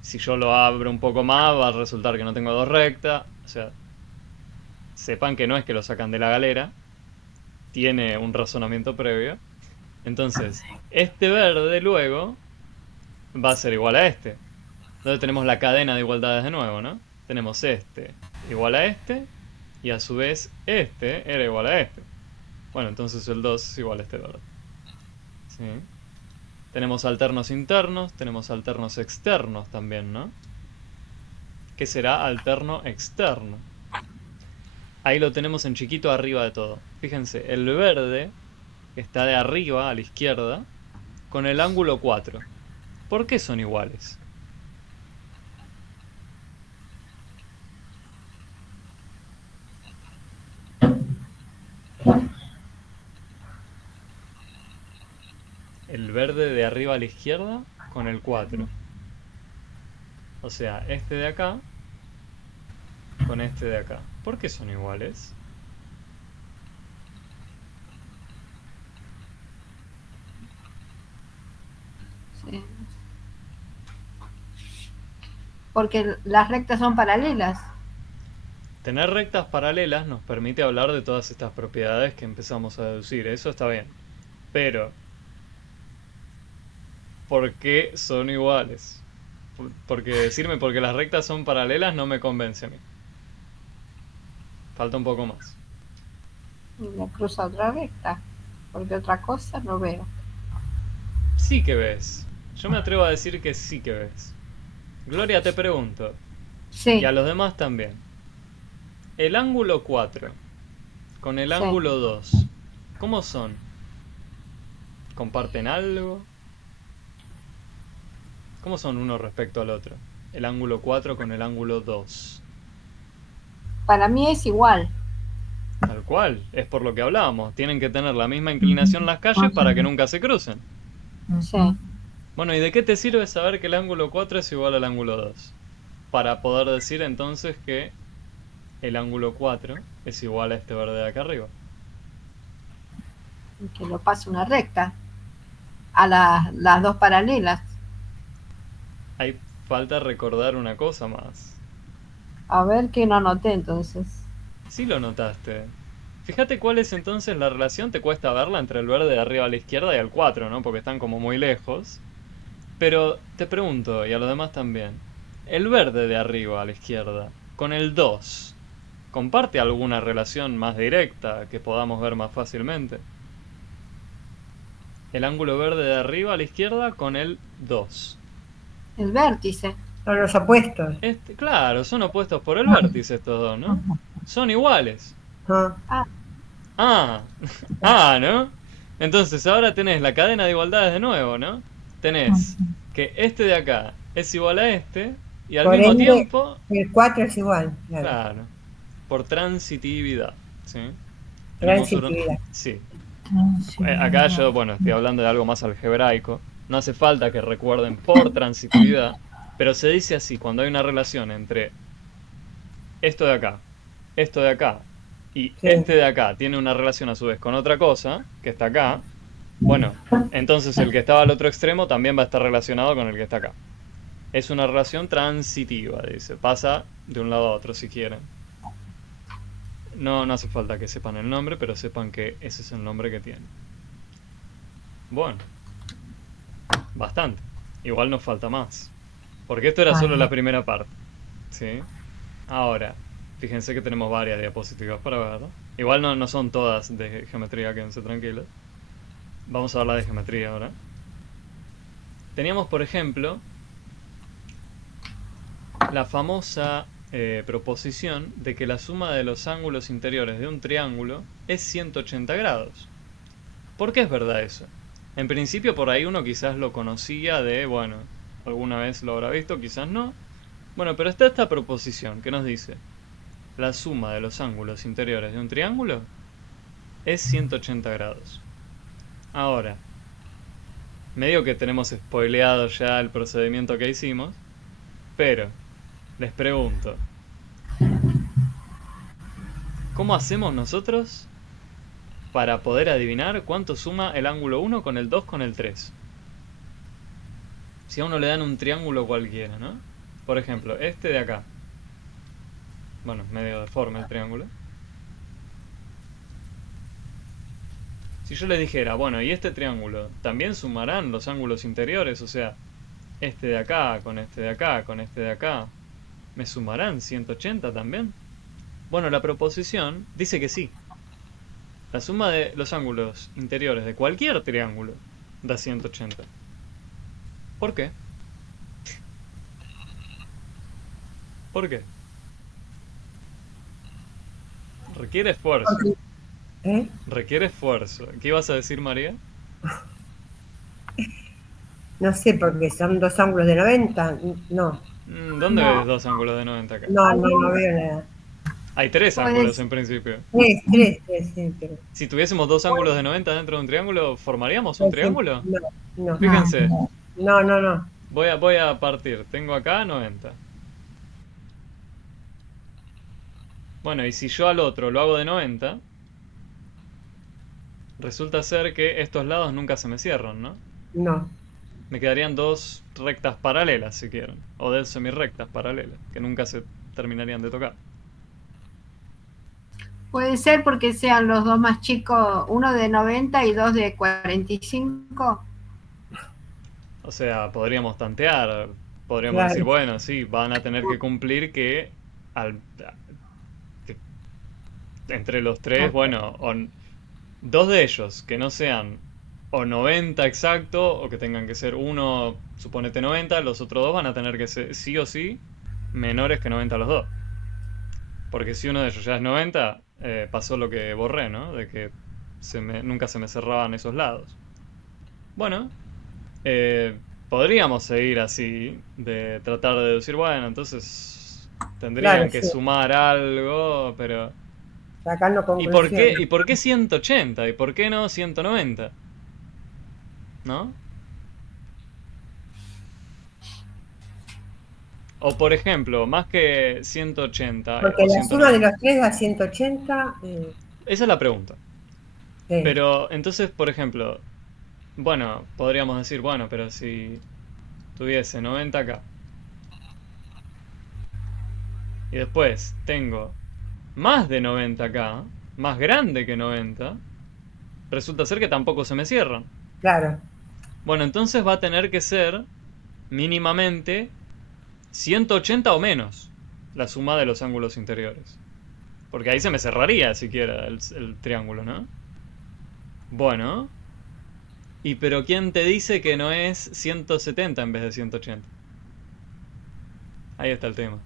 si yo lo abro un poco más va a resultar que no tengo dos rectas. O sea, sepan que no es que lo sacan de la galera, tiene un razonamiento previo. Entonces, este verde luego va a ser igual a este. Entonces tenemos la cadena de igualdades de nuevo, ¿no? Tenemos este igual a este, y a su vez este era igual a este. Bueno, entonces el 2 es igual a este verde. ¿Sí? Tenemos alternos internos, tenemos alternos externos también, ¿no? ¿Qué será alterno externo? Ahí lo tenemos en chiquito arriba de todo. Fíjense, el verde está de arriba a la izquierda con el ángulo 4. ¿Por qué son iguales? El verde de arriba a la izquierda con el 4. O sea, este de acá con este de acá. ¿Por qué son iguales? Sí. Porque las rectas son paralelas. Tener rectas paralelas nos permite hablar de todas estas propiedades que empezamos a deducir. Eso está bien. Pero, ¿por qué son iguales? Porque decirme porque las rectas son paralelas no me convence a mí. Falta un poco más. Y me cruza otra recta. Porque otra cosa no veo. Sí que ves. Yo me atrevo a decir que sí que ves. Gloria, te pregunto, Sí. y a los demás también. El ángulo 4 con el Sí. ángulo 2, ¿cómo son? ¿Comparten algo? ¿Cómo son uno respecto al otro? El ángulo 4 con el ángulo 2. Para mí es igual. Tal cual, es por lo que hablábamos. Tienen que tener la misma inclinación las calles para que nunca se crucen. Sí. Bueno, ¿y de qué te sirve saber que el ángulo 4 es igual al ángulo 2? Para poder decir entonces que el ángulo 4 es igual a este verde de acá arriba. Que lo pasa una recta. A las dos paralelas. Ahí falta recordar una cosa más. A ver que no anoté entonces. Sí lo notaste. Fíjate cuál es entonces la relación, te cuesta verla, entre el verde de arriba a la izquierda y el 4, ¿no? Porque están como muy lejos. Pero te pregunto, y a los demás también, el verde de arriba a la izquierda con el 2, ¿comparte alguna relación más directa que podamos ver más fácilmente? El ángulo verde de arriba a la izquierda con el 2. El vértice. Son los opuestos. Claro, son opuestos por el vértice estos dos, ¿no? Son iguales. Ah, ¿No? Entonces ahora tenés la cadena de igualdades de nuevo, ¿no? Tenés que este de acá es igual a este, y al Por mismo ende, tiempo, el 4 es igual. Claro. claro, por transitividad, ¿sí? Tenemos Transitividad. Sí. Acá yo, bueno, estoy hablando de algo más algebraico. No hace falta que recuerden por transitividad, pero se dice así, cuando hay una relación entre esto de acá y Sí. este de acá tiene una relación a su vez con otra cosa, que está acá, Bueno, entonces el que estaba al otro extremo también va a estar relacionado con el que está acá. Es una relación transitiva, dice. Pasa de un lado a otro si quieren. No hace falta que sepan el nombre, pero sepan que ese es el nombre que tiene. Bueno, bastante. Igual nos falta más. Porque esto era solo la primera parte. ¿Sí? Ahora, fíjense que tenemos varias diapositivas para ver, ¿no? Igual no son todas de geometría, quédense tranquilos. Vamos a ver la de geometría ahora. Teníamos, por ejemplo, la famosa proposición de que la suma de los ángulos interiores de un triángulo es 180 grados. ¿Por qué es verdad eso? En principio por ahí uno quizás lo conocía de, bueno, alguna vez lo habrá visto, quizás no. Bueno, pero está esta proposición que nos dice: la suma de los ángulos interiores de un triángulo es 180 grados. Ahora, medio que tenemos spoileado ya el procedimiento que hicimos, pero les pregunto, ¿cómo hacemos nosotros para poder adivinar cuánto suma el ángulo 1 con el 2 con el 3? Si a uno le dan un triángulo cualquiera, ¿no? Por ejemplo, este de acá. Bueno, medio deforme el triángulo. Si yo les dijera, bueno, ¿y este triángulo también sumarán los ángulos interiores? O sea, este de acá, con este de acá, con este de acá, ¿me sumarán 180 también? Bueno, la proposición dice que sí. La suma de los ángulos interiores de cualquier triángulo da 180. ¿Por qué? ¿Por qué? Requiere esfuerzo. ¿Eh? Requiere esfuerzo. ¿Qué ibas a decir, María? No sé, porque son dos ángulos de 90. No, ¿Dónde ves dos ángulos de 90 acá? no veo nada. Hay tres Pues- ángulos en principio. Tres, sí, pero... Si tuviésemos dos ángulos de 90 dentro de un triángulo, ¿formaríamos un triángulo? No, Fíjense, no. voy a partir. Tengo acá 90. Bueno, y si yo al otro lo hago de 90, resulta ser que estos lados nunca se me cierran, ¿no? No. Me quedarían dos rectas paralelas, si quieren. O de semirrectas paralelas, que nunca se terminarían de tocar. Puede ser porque sean los dos más chicos, uno de 90 y dos de 45. O sea, podríamos tantear, podríamos Claro. decir, bueno, sí, van a tener que cumplir que, que entre los tres, bueno, dos de ellos que no sean o 90 exacto, o que tengan que ser uno, suponete 90, los otros dos van a tener que ser sí o sí menores que 90 los dos. Porque si uno de ellos ya es 90, pasó lo que borré, ¿no? De que nunca se me cerraban esos lados. Bueno, podríamos seguir así, de tratar de decir, bueno, entonces tendrían Claro, que sí. sumar algo, pero... Sacando ¿Y conclusiones. por qué 180? ¿Y por qué no 190? ¿No? O por ejemplo, más que 180 Porque o la suma de 190. los tres da 180. Esa es la pregunta. Sí. Pero entonces, por ejemplo, bueno, podríamos decir, bueno, pero si tuviese 90 acá y después tengo más de 90 acá, más grande que 90, resulta ser que tampoco se me cierran. Claro. Bueno, entonces va a tener que ser mínimamente 180 o menos la suma de los ángulos interiores. Porque ahí se me cerraría siquiera el triángulo, ¿no? Bueno. ¿Y pero quién te dice que no es 170 en vez de 180? Ahí está el tema.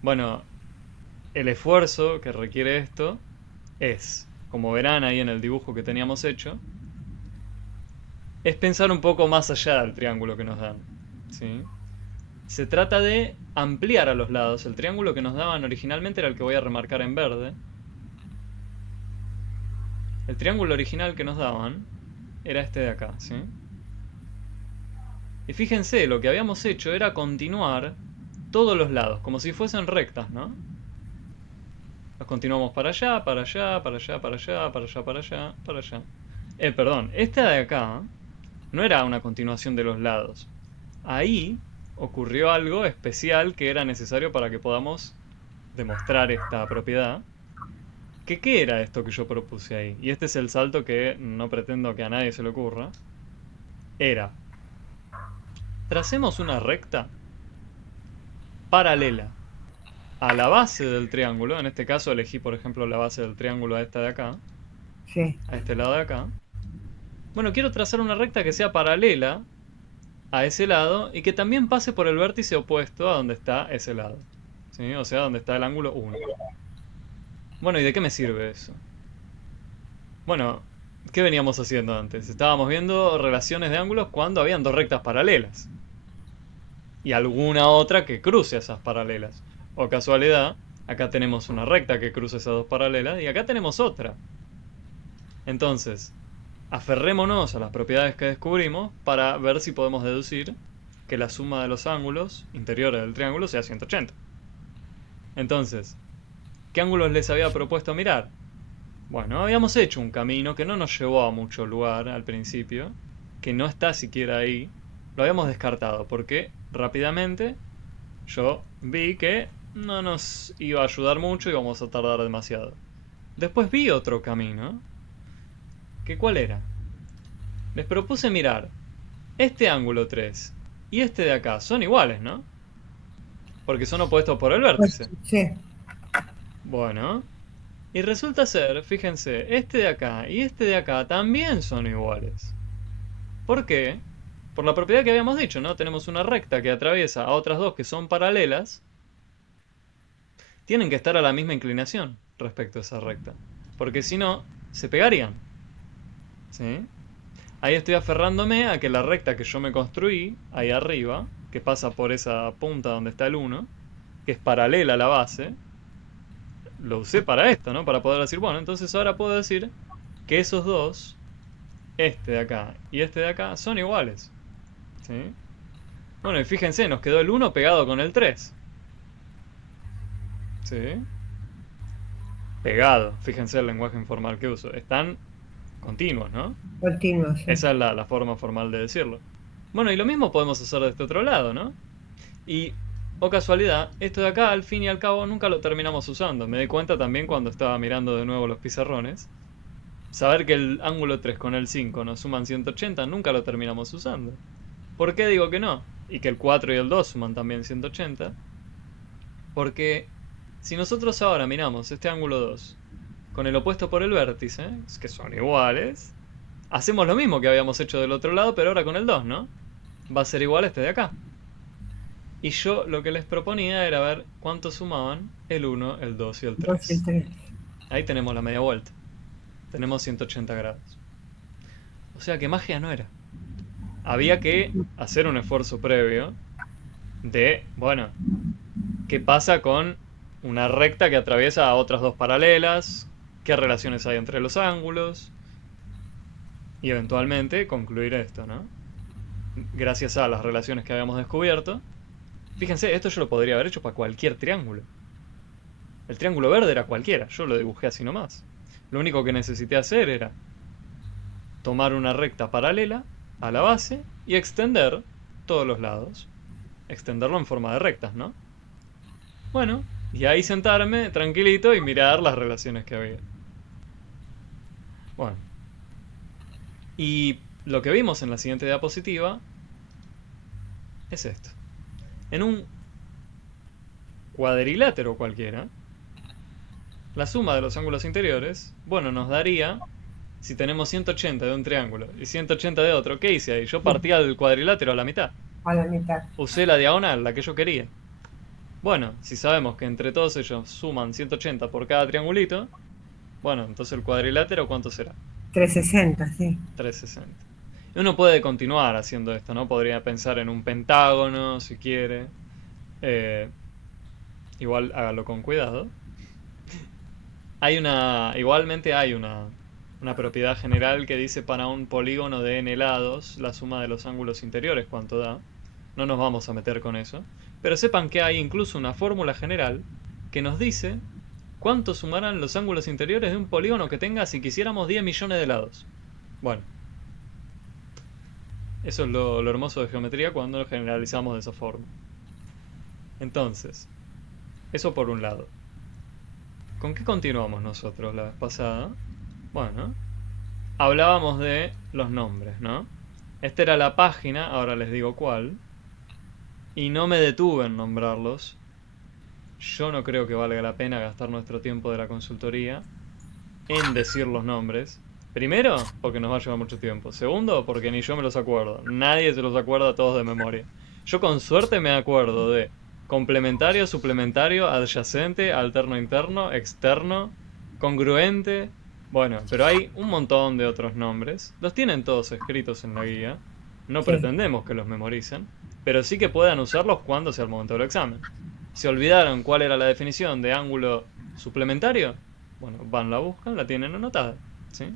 Bueno, el esfuerzo que requiere esto es, como verán ahí en el dibujo que teníamos hecho, es pensar un poco más allá del triángulo que nos dan, ¿sí? Se trata de ampliar a los lados. El triángulo que nos daban originalmente era el que voy a remarcar en verde. El triángulo original que nos daban era este de acá, ¿sí? Y fíjense, lo que habíamos hecho era continuar todos los lados, como si fuesen rectas, ¿no? Los continuamos para allá, para allá, para allá, para allá, para allá, para allá, para allá. Perdón, esta de acá no era una continuación de los lados. Ahí ocurrió algo especial que era necesario para que podamos demostrar esta propiedad. ¿Qué era esto que yo propuse ahí? Y este es el salto que no pretendo que a nadie se le ocurra. Era, tracemos una recta paralela a la base del triángulo. En este caso elegí, por ejemplo, la base del triángulo a esta de acá, Sí. a este lado de acá. Bueno, quiero trazar una recta que sea paralela a ese lado y que también pase por el vértice opuesto a donde está ese lado, ¿sí? O sea, donde está el ángulo 1. Bueno, ¿y de qué me sirve eso? Bueno, ¿qué veníamos haciendo antes? Estábamos viendo relaciones de ángulos cuando habían dos rectas paralelas y alguna otra que cruce esas paralelas. O casualidad, acá tenemos una recta que cruza esas dos paralelas y acá tenemos otra. Entonces, aferrémonos a las propiedades que descubrimos para ver si podemos deducir que la suma de los ángulos interiores del triángulo sea 180. Entonces, ¿qué ángulos les había propuesto mirar? Bueno, habíamos hecho un camino que no nos llevó a mucho lugar al principio, que no está siquiera ahí. Lo habíamos descartado porque rápidamente yo vi que no nos iba a ayudar mucho y íbamos a tardar demasiado. Después vi otro camino. ¿Que cuál era? Les propuse mirar este ángulo 3 y este de acá. Son iguales, ¿no? Porque son opuestos por el vértice. Sí. Bueno, y resulta ser, fíjense, este de acá y este de acá también son iguales. ¿Por qué? Por la propiedad que habíamos dicho, ¿no? Tenemos una recta que atraviesa a otras dos que son paralelas. Tienen que estar a la misma inclinación respecto a esa recta, porque si no, se pegarían, ¿sí? Ahí estoy aferrándome a que la recta que yo me construí, ahí arriba, que pasa por esa punta donde está el 1, que es paralela a la base, lo usé para esto, ¿no? Para poder decir, bueno, entonces ahora puedo decir que esos dos, este de acá y este de acá, son iguales, ¿sí? Bueno, y fíjense, nos quedó el 1 pegado con el 3. ¿Sí? Pegado, fíjense el lenguaje informal que uso. Están continuos, ¿no? Continuo, sí. Esa es la forma formal de decirlo. Bueno, y lo mismo podemos hacer de este otro lado, ¿no? Y, o casualidad, esto de acá, al fin y al cabo, nunca lo terminamos usando. Me di cuenta también cuando estaba mirando de nuevo los pizarrones. Saber que el ángulo 3 con el 5 nos suman 180, nunca lo terminamos usando. ¿Por qué digo que no? Y que el 4 y el 2 suman también 180. Porque si nosotros ahora miramos este ángulo 2 con el opuesto por el vértice, que son iguales, hacemos lo mismo que habíamos hecho del otro lado, pero ahora con el 2, ¿no? Va a ser igual a este de acá. Y yo lo que les proponía era ver cuánto sumaban el 1, el 2 y el 3. 2 y el 3. Ahí tenemos la media vuelta. Tenemos 180 grados. O sea que magia no era. Había que hacer un esfuerzo previo de, bueno, ¿qué pasa con una recta que atraviesa a otras dos paralelas? ¿Qué relaciones hay entre los ángulos? Y eventualmente concluir esto, ¿no? Gracias a las relaciones que habíamos descubierto. Fíjense, esto yo lo podría haber hecho para cualquier triángulo. El triángulo verde era cualquiera, yo lo dibujé así nomás. Lo único que necesité hacer era tomar una recta paralela a la base y extender todos los lados. Extenderlo en forma de rectas, ¿no? Bueno, y ahí sentarme tranquilito y mirar las relaciones que había. Bueno. Y lo que vimos en la siguiente diapositiva es esto. En un cuadrilátero cualquiera, la suma de los ángulos interiores, bueno, nos daría, si tenemos 180 de un triángulo y 180 de otro, ¿qué hice ahí? Yo partía el cuadrilátero a la mitad. A la mitad. Usé la diagonal, la que yo quería. Bueno, si sabemos que entre todos ellos suman 180 por cada triangulito, bueno, entonces el cuadrilátero, ¿cuánto será? 360, sí. 360. Y uno puede continuar haciendo esto, ¿no? Podría pensar en un pentágono, si quiere. Igual hágalo con cuidado. Igualmente hay una propiedad general que dice para un polígono de n lados, la suma de los ángulos interiores, ¿cuánto da? No nos vamos a meter con eso. Pero sepan que hay incluso una fórmula general que nos dice cuánto sumarán los ángulos interiores de un polígono que tenga, si quisiéramos, 10 millones de lados. Bueno, eso es lo hermoso de geometría cuando lo generalizamos de esa forma. Entonces, eso por un lado. ¿Con qué continuamos nosotros la vez pasada? Bueno, hablábamos de los nombres, ¿no? Esta era la página, ahora les digo cuál, y no me detuve en nombrarlos. Yo no creo que valga la pena gastar nuestro tiempo de la consultoría en decir los nombres. Primero, porque nos va a llevar mucho tiempo. Segundo, porque ni yo me los acuerdo. Nadie se los acuerda todos de memoria. Yo con suerte me acuerdo de complementario, suplementario, adyacente, alterno interno, externo, congruente. Bueno, pero hay un montón de otros nombres. Los tienen todos escritos en la guía. No Sí. pretendemos que los memoricen, pero sí que puedan usarlos cuando sea el momento del examen. ¿Se olvidaron cuál era la definición de ángulo suplementario? Bueno, van, la buscan, la tienen anotada, ¿sí?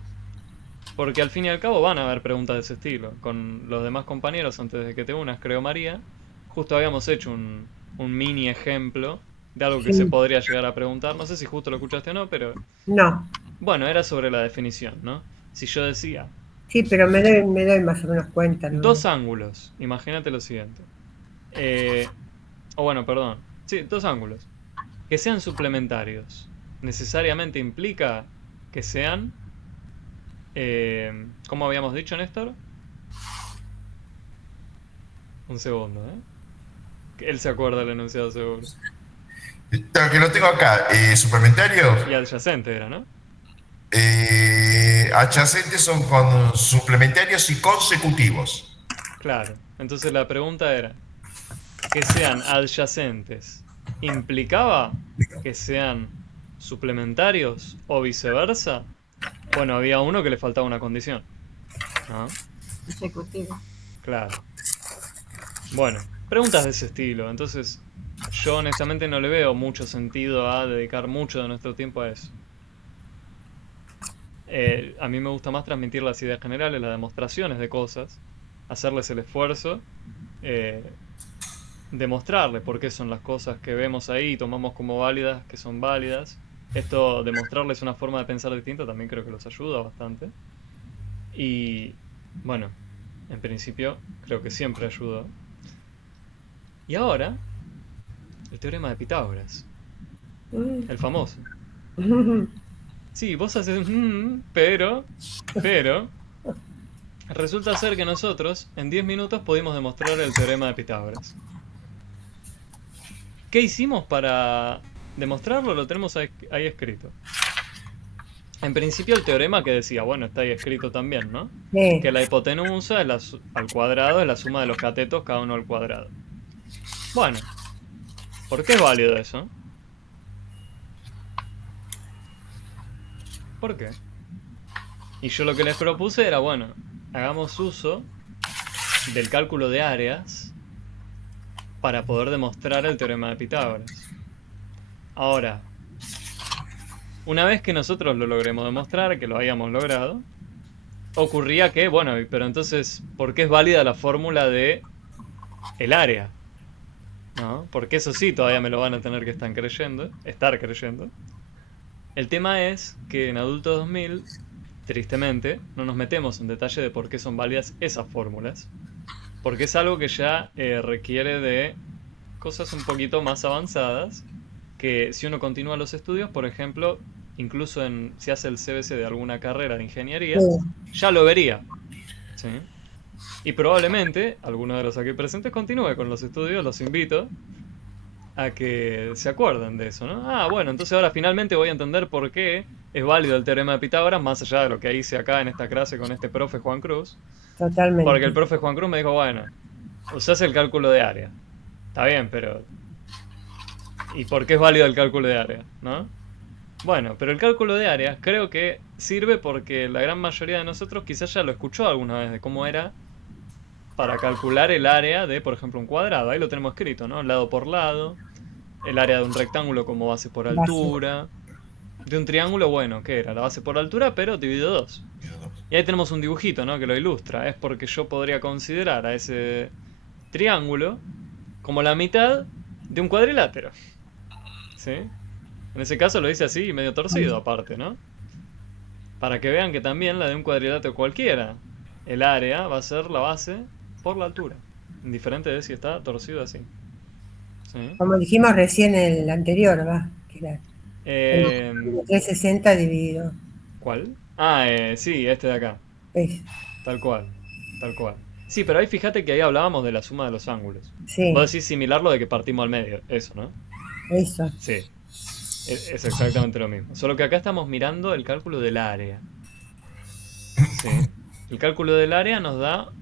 Porque al fin y al cabo van a haber preguntas de ese estilo. Con los demás compañeros, antes de que te unas, creo María, justo habíamos hecho un mini ejemplo de algo que Sí. se podría llegar a preguntar. No sé si justo lo escuchaste o no, pero No, bueno, era sobre la definición, ¿no? Si yo decía sí, pero me doy más o menos cuenta, ¿no? dos ángulos, imagínate lo siguiente. O bueno, perdón. Sí, dos ángulos. Que sean suplementarios. Necesariamente implica que sean... ¿cómo habíamos dicho, Néstor? Un segundo, ¿eh? Que él se acuerda del enunciado seguro. Que lo tengo acá. Suplementario. Y adyacente era, ¿no? Adyacentes son con suplementarios y consecutivos. Claro. Entonces la pregunta era, que sean adyacentes, ¿implicaba que sean suplementarios o viceversa? Bueno, había uno que le faltaba una condición, ¿no? Consecutivo. Claro. Bueno, preguntas de ese estilo. Entonces, yo honestamente no le veo mucho sentido a dedicar mucho de nuestro tiempo a eso. A mí me gusta más transmitir las ideas generales, las demostraciones de cosas, hacerles el esfuerzo, demostrarles por qué son las cosas que vemos ahí y tomamos como válidas, que son válidas. Esto, demostrarles una forma de pensar distinta, también creo que los ayuda bastante. Y bueno, en principio creo que siempre ayuda. Y ahora, el teorema de Pitágoras, el famoso. Sí, vos haces pero resulta ser que nosotros en 10 minutos pudimos demostrar el teorema de Pitágoras. ¿Qué hicimos para demostrarlo? Lo tenemos ahí escrito. En principio el teorema que decía, bueno, está ahí escrito también, ¿no? Sí. Que la hipotenusa es al cuadrado es la suma de los catetos, cada uno al cuadrado. Bueno, ¿por qué es válido eso? ¿Por qué? Y yo lo que les propuse era, bueno, hagamos uso del cálculo de áreas para poder demostrar el teorema de Pitágoras. Ahora, una vez que nosotros lo logremos demostrar, que lo hayamos logrado, ocurría que, bueno, pero entonces, ¿por qué es válida la fórmula de el área? ¿No? Porque eso sí, todavía me lo van a tener que estar creyendo. El tema es que en Adulto 2000, tristemente, no nos metemos en detalle de por qué son válidas esas fórmulas. Porque es algo que ya requiere de cosas un poquito más avanzadas, que si uno continúa los estudios, por ejemplo, incluso si hace el CBC de alguna carrera de ingeniería, ya lo vería, ¿sí? Y probablemente alguno de los aquí presentes continúe con los estudios, los invito a que se acuerden de eso, ¿no? Ah, bueno, entonces ahora finalmente voy a entender por qué es válido el teorema de Pitágoras, más allá de lo que hice acá en esta clase con este profe Juan Cruz. Totalmente. Porque el profe Juan Cruz me dijo, bueno, usás el cálculo de área. Está bien, pero... ¿y por qué es válido el cálculo de área? ¿No? Bueno, pero el cálculo de área creo que sirve porque la gran mayoría de nosotros quizás ya lo escuchó alguna vez de cómo era para calcular el área de, por ejemplo, un cuadrado. Ahí lo tenemos escrito, ¿no? Lado por lado. El área de un rectángulo como base por altura. De un triángulo, bueno, ¿qué era? La base por altura, pero dividido 2. Y ahí tenemos un dibujito, ¿no? Que lo ilustra. Es porque yo podría considerar a ese triángulo como la mitad de un cuadrilátero. ¿Sí? En ese caso lo dice así, medio torcido aparte, ¿no? Para que vean que también la de un cuadrilátero cualquiera, el área va a ser la base por la altura, indiferente de si está torcido así. ¿Sí? Como dijimos recién en el anterior, ¿va? Que era el Em, 360 dividido. ¿Cuál? Sí, este de acá. Es, Tal cual, tal cual. Sí, pero ahí fíjate que ahí hablábamos de la suma de los ángulos. sí, Vos decís similar lo de que partimos al medio, eso, ¿no? eso. Sí, es exactamente lo mismo. Solo que acá estamos mirando el cálculo del área. Sí. El cálculo del área nos da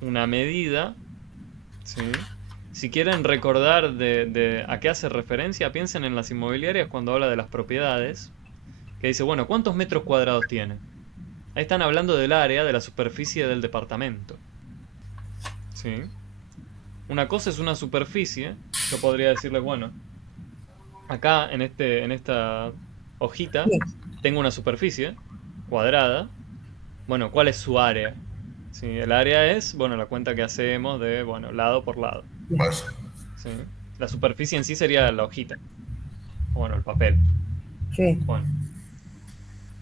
una medida. Sí. Si quieren recordar de a qué hace referencia, piensen en las inmobiliarias cuando habla de las propiedades. Que dice, bueno, ¿cuántos metros cuadrados tiene? Ahí están hablando del área, de la superficie del departamento. ¿Sí? Una cosa es una superficie. Yo podría decirles, bueno, acá en esta hojita Sí, tengo una superficie cuadrada. Bueno, ¿cuál es su área? Sí, el área es, bueno, la cuenta que hacemos de, bueno, lado por lado. Pues, ¿Sí? La superficie en sí sería la hojita. O bueno, el papel. sí. Bueno,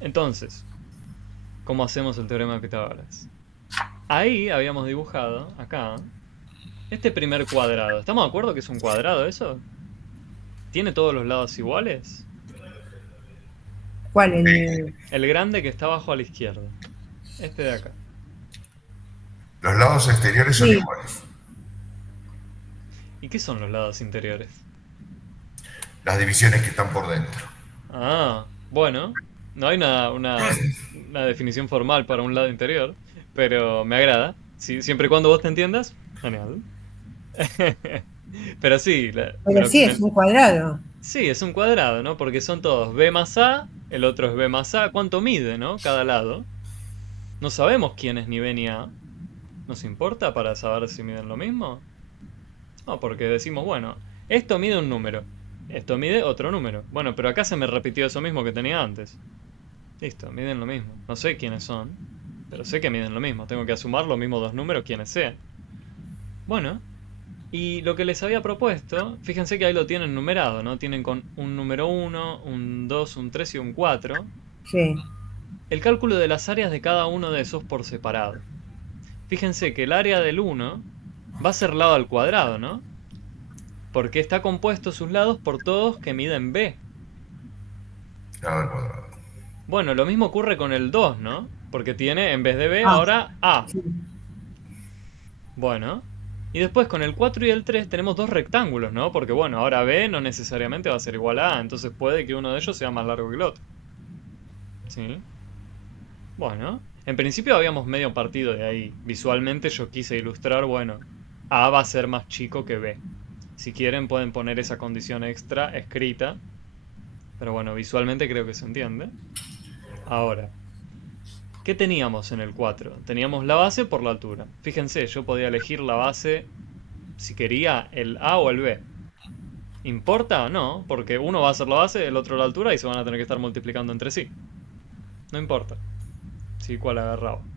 entonces, ¿cómo hacemos el teorema de Pitágoras? Ahí habíamos dibujado, acá, este primer cuadrado. ¿Estamos de acuerdo que es un cuadrado eso? ¿Tiene todos los lados iguales? ¿Cuál? El, El grande que está abajo a la izquierda. Este de acá. los lados exteriores son sí, iguales. ¿Y qué son los lados interiores? Las divisiones que están por dentro. Ah, bueno, no hay una definición formal para un lado interior, pero me agrada. Sí, siempre y cuando vos te entiendas, genial. Pero sí, pero sí, es un cuadrado. sí, es un cuadrado, ¿no? Porque son todos B más A, el otro es B más A. ¿Cuánto mide, no? Cada lado. No sabemos quién es ni B ni A. ¿Nos importa para saber si miden lo mismo? No, porque decimos, bueno, esto mide un número, esto mide otro número. Bueno, pero acá se me repitió eso mismo que tenía antes. Listo, miden lo mismo. No sé quiénes son, pero sé que miden lo mismo. Tengo que sumar los mismos dos números, quienes sean. Bueno, y lo que les había propuesto, fíjense que ahí lo tienen numerado, ¿no? Tienen con un número 1, un 2, un 3 y un 4. Sí, El cálculo de las áreas de cada uno de esos por separado. Fíjense que el área del 1 va a ser lado al cuadrado, ¿no? Porque está compuesto sus lados por todos que miden B. Lado al cuadrado. Bueno, lo mismo ocurre con el 2, ¿no? Porque tiene, en vez de B, ah, ahora A. sí, Bueno. Y después con el 4 y el 3 tenemos dos rectángulos, ¿no? Porque bueno, ahora B no necesariamente va a ser igual a A, entonces puede que uno de ellos sea más largo que el otro. ¿Sí? Bueno, en principio habíamos medio partido de ahí. Visualmente yo quise ilustrar, bueno, A va a ser más chico que B. Si quieren pueden poner esa condición extra escrita. Pero bueno, visualmente creo que se entiende. Ahora, ¿qué teníamos en el 4? Teníamos la base por la altura. Fíjense, yo podía elegir la base si quería el A o el B. ¿Importa o no? Porque uno va a ser la base, el otro la altura y se van a tener que estar multiplicando entre sí. No importa. Sí, cuál agarraba.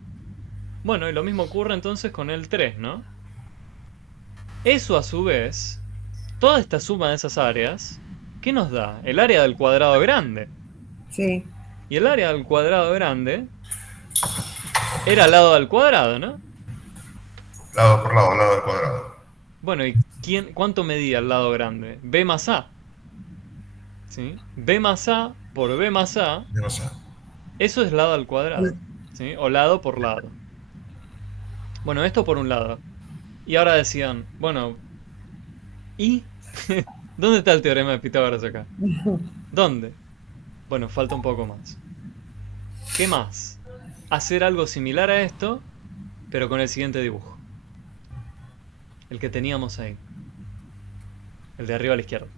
Bueno, y lo mismo ocurre entonces con el 3, ¿no? Eso a su vez, toda esta suma de esas áreas, ¿qué nos da? El área del cuadrado grande. sí, Y el área del cuadrado grande era lado al cuadrado, ¿no? Lado por lado, lado al cuadrado. Bueno, ¿y cuánto medía el lado grande? B más A. ¿Sí? B más A por B más A, No sé. eso es lado al cuadrado. ¿Sí? O lado por lado. Bueno, esto por un lado. Y ahora decían, bueno, ¿y? ¿Dónde está el teorema de Pitágoras acá? ¿Dónde? Bueno, falta un poco más. ¿Qué más? Hacer algo similar a esto, pero con el siguiente dibujo. El que teníamos ahí. El de arriba a la izquierda.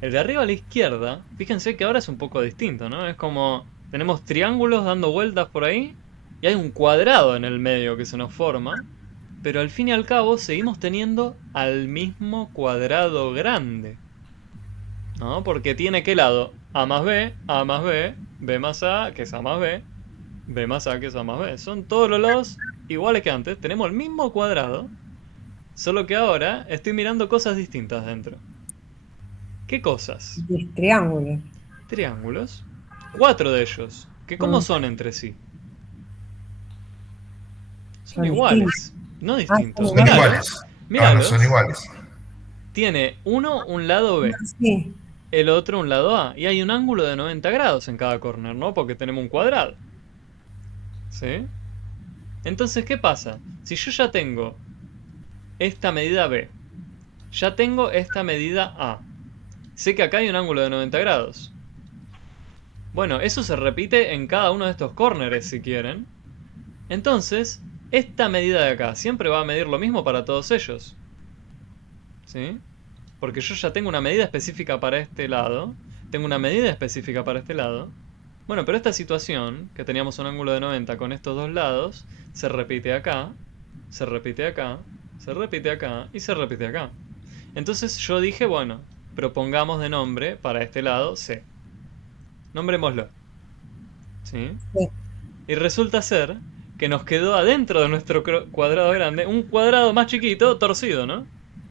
El de arriba a la izquierda, fíjense que ahora es un poco distinto, ¿no? Es como, tenemos triángulos dando vueltas por ahí, y hay un cuadrado en el medio que se nos forma, pero al fin y al cabo seguimos teniendo al mismo cuadrado grande, ¿no? Porque tiene ¿qué lado? A más B, A más B, B más A, que es A más B, B más A, que es A más B. Son todos los lados iguales que antes, tenemos el mismo cuadrado, solo que ahora estoy mirando cosas distintas dentro. ¿Qué cosas? es triángulo. Triángulos. 4 de ellos. que ¿cómo son entre sí? Son Son iguales, no son distintos. Son iguales. iguales. No, no son Míralos. iguales. Tiene uno un lado B, Sí, el otro un lado A. Y hay un ángulo de 90 grados en cada corner, ¿no? Porque tenemos un cuadrado. ¿Sí? Entonces, ¿qué pasa? Si yo ya tengo esta medida B, ya tengo esta medida A, sé que acá hay un ángulo de 90 grados. Bueno, eso se repite en cada uno de estos córneres si quieren. Entonces, esta medida de acá siempre va a medir lo mismo para todos ellos. ¿Sí? Porque yo ya tengo una medida específica para este lado, tengo una medida específica para este lado. Bueno, pero esta situación, que teníamos un ángulo de 90 con estos dos lados, se repite acá, se repite acá, se repite acá y se repite acá. Entonces yo dije, bueno, propongamos de nombre para este lado C. Nombrémoslo. ¿Sí? sí. Y resulta ser que nos quedó adentro de nuestro cuadrado grande un cuadrado más chiquito, torcido, ¿no?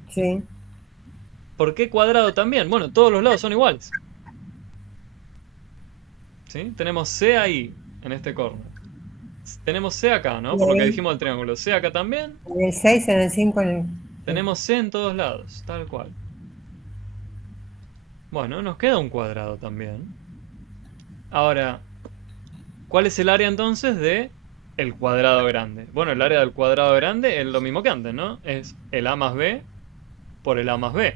Sí. ¿Por qué cuadrado también? Bueno, todos los lados son iguales. ¿Sí? Tenemos C ahí, en este corner. Tenemos C acá, ¿no? Y Por lo que ahí, dijimos del triángulo. C acá también. en el 6, en el 5, sí. Tenemos C en todos lados, tal cual. Bueno, nos queda un cuadrado también. Ahora, ¿cuál es el área entonces de el cuadrado grande? Bueno, el área del cuadrado grande es lo mismo que antes, ¿no? Es el A más B por el A más B.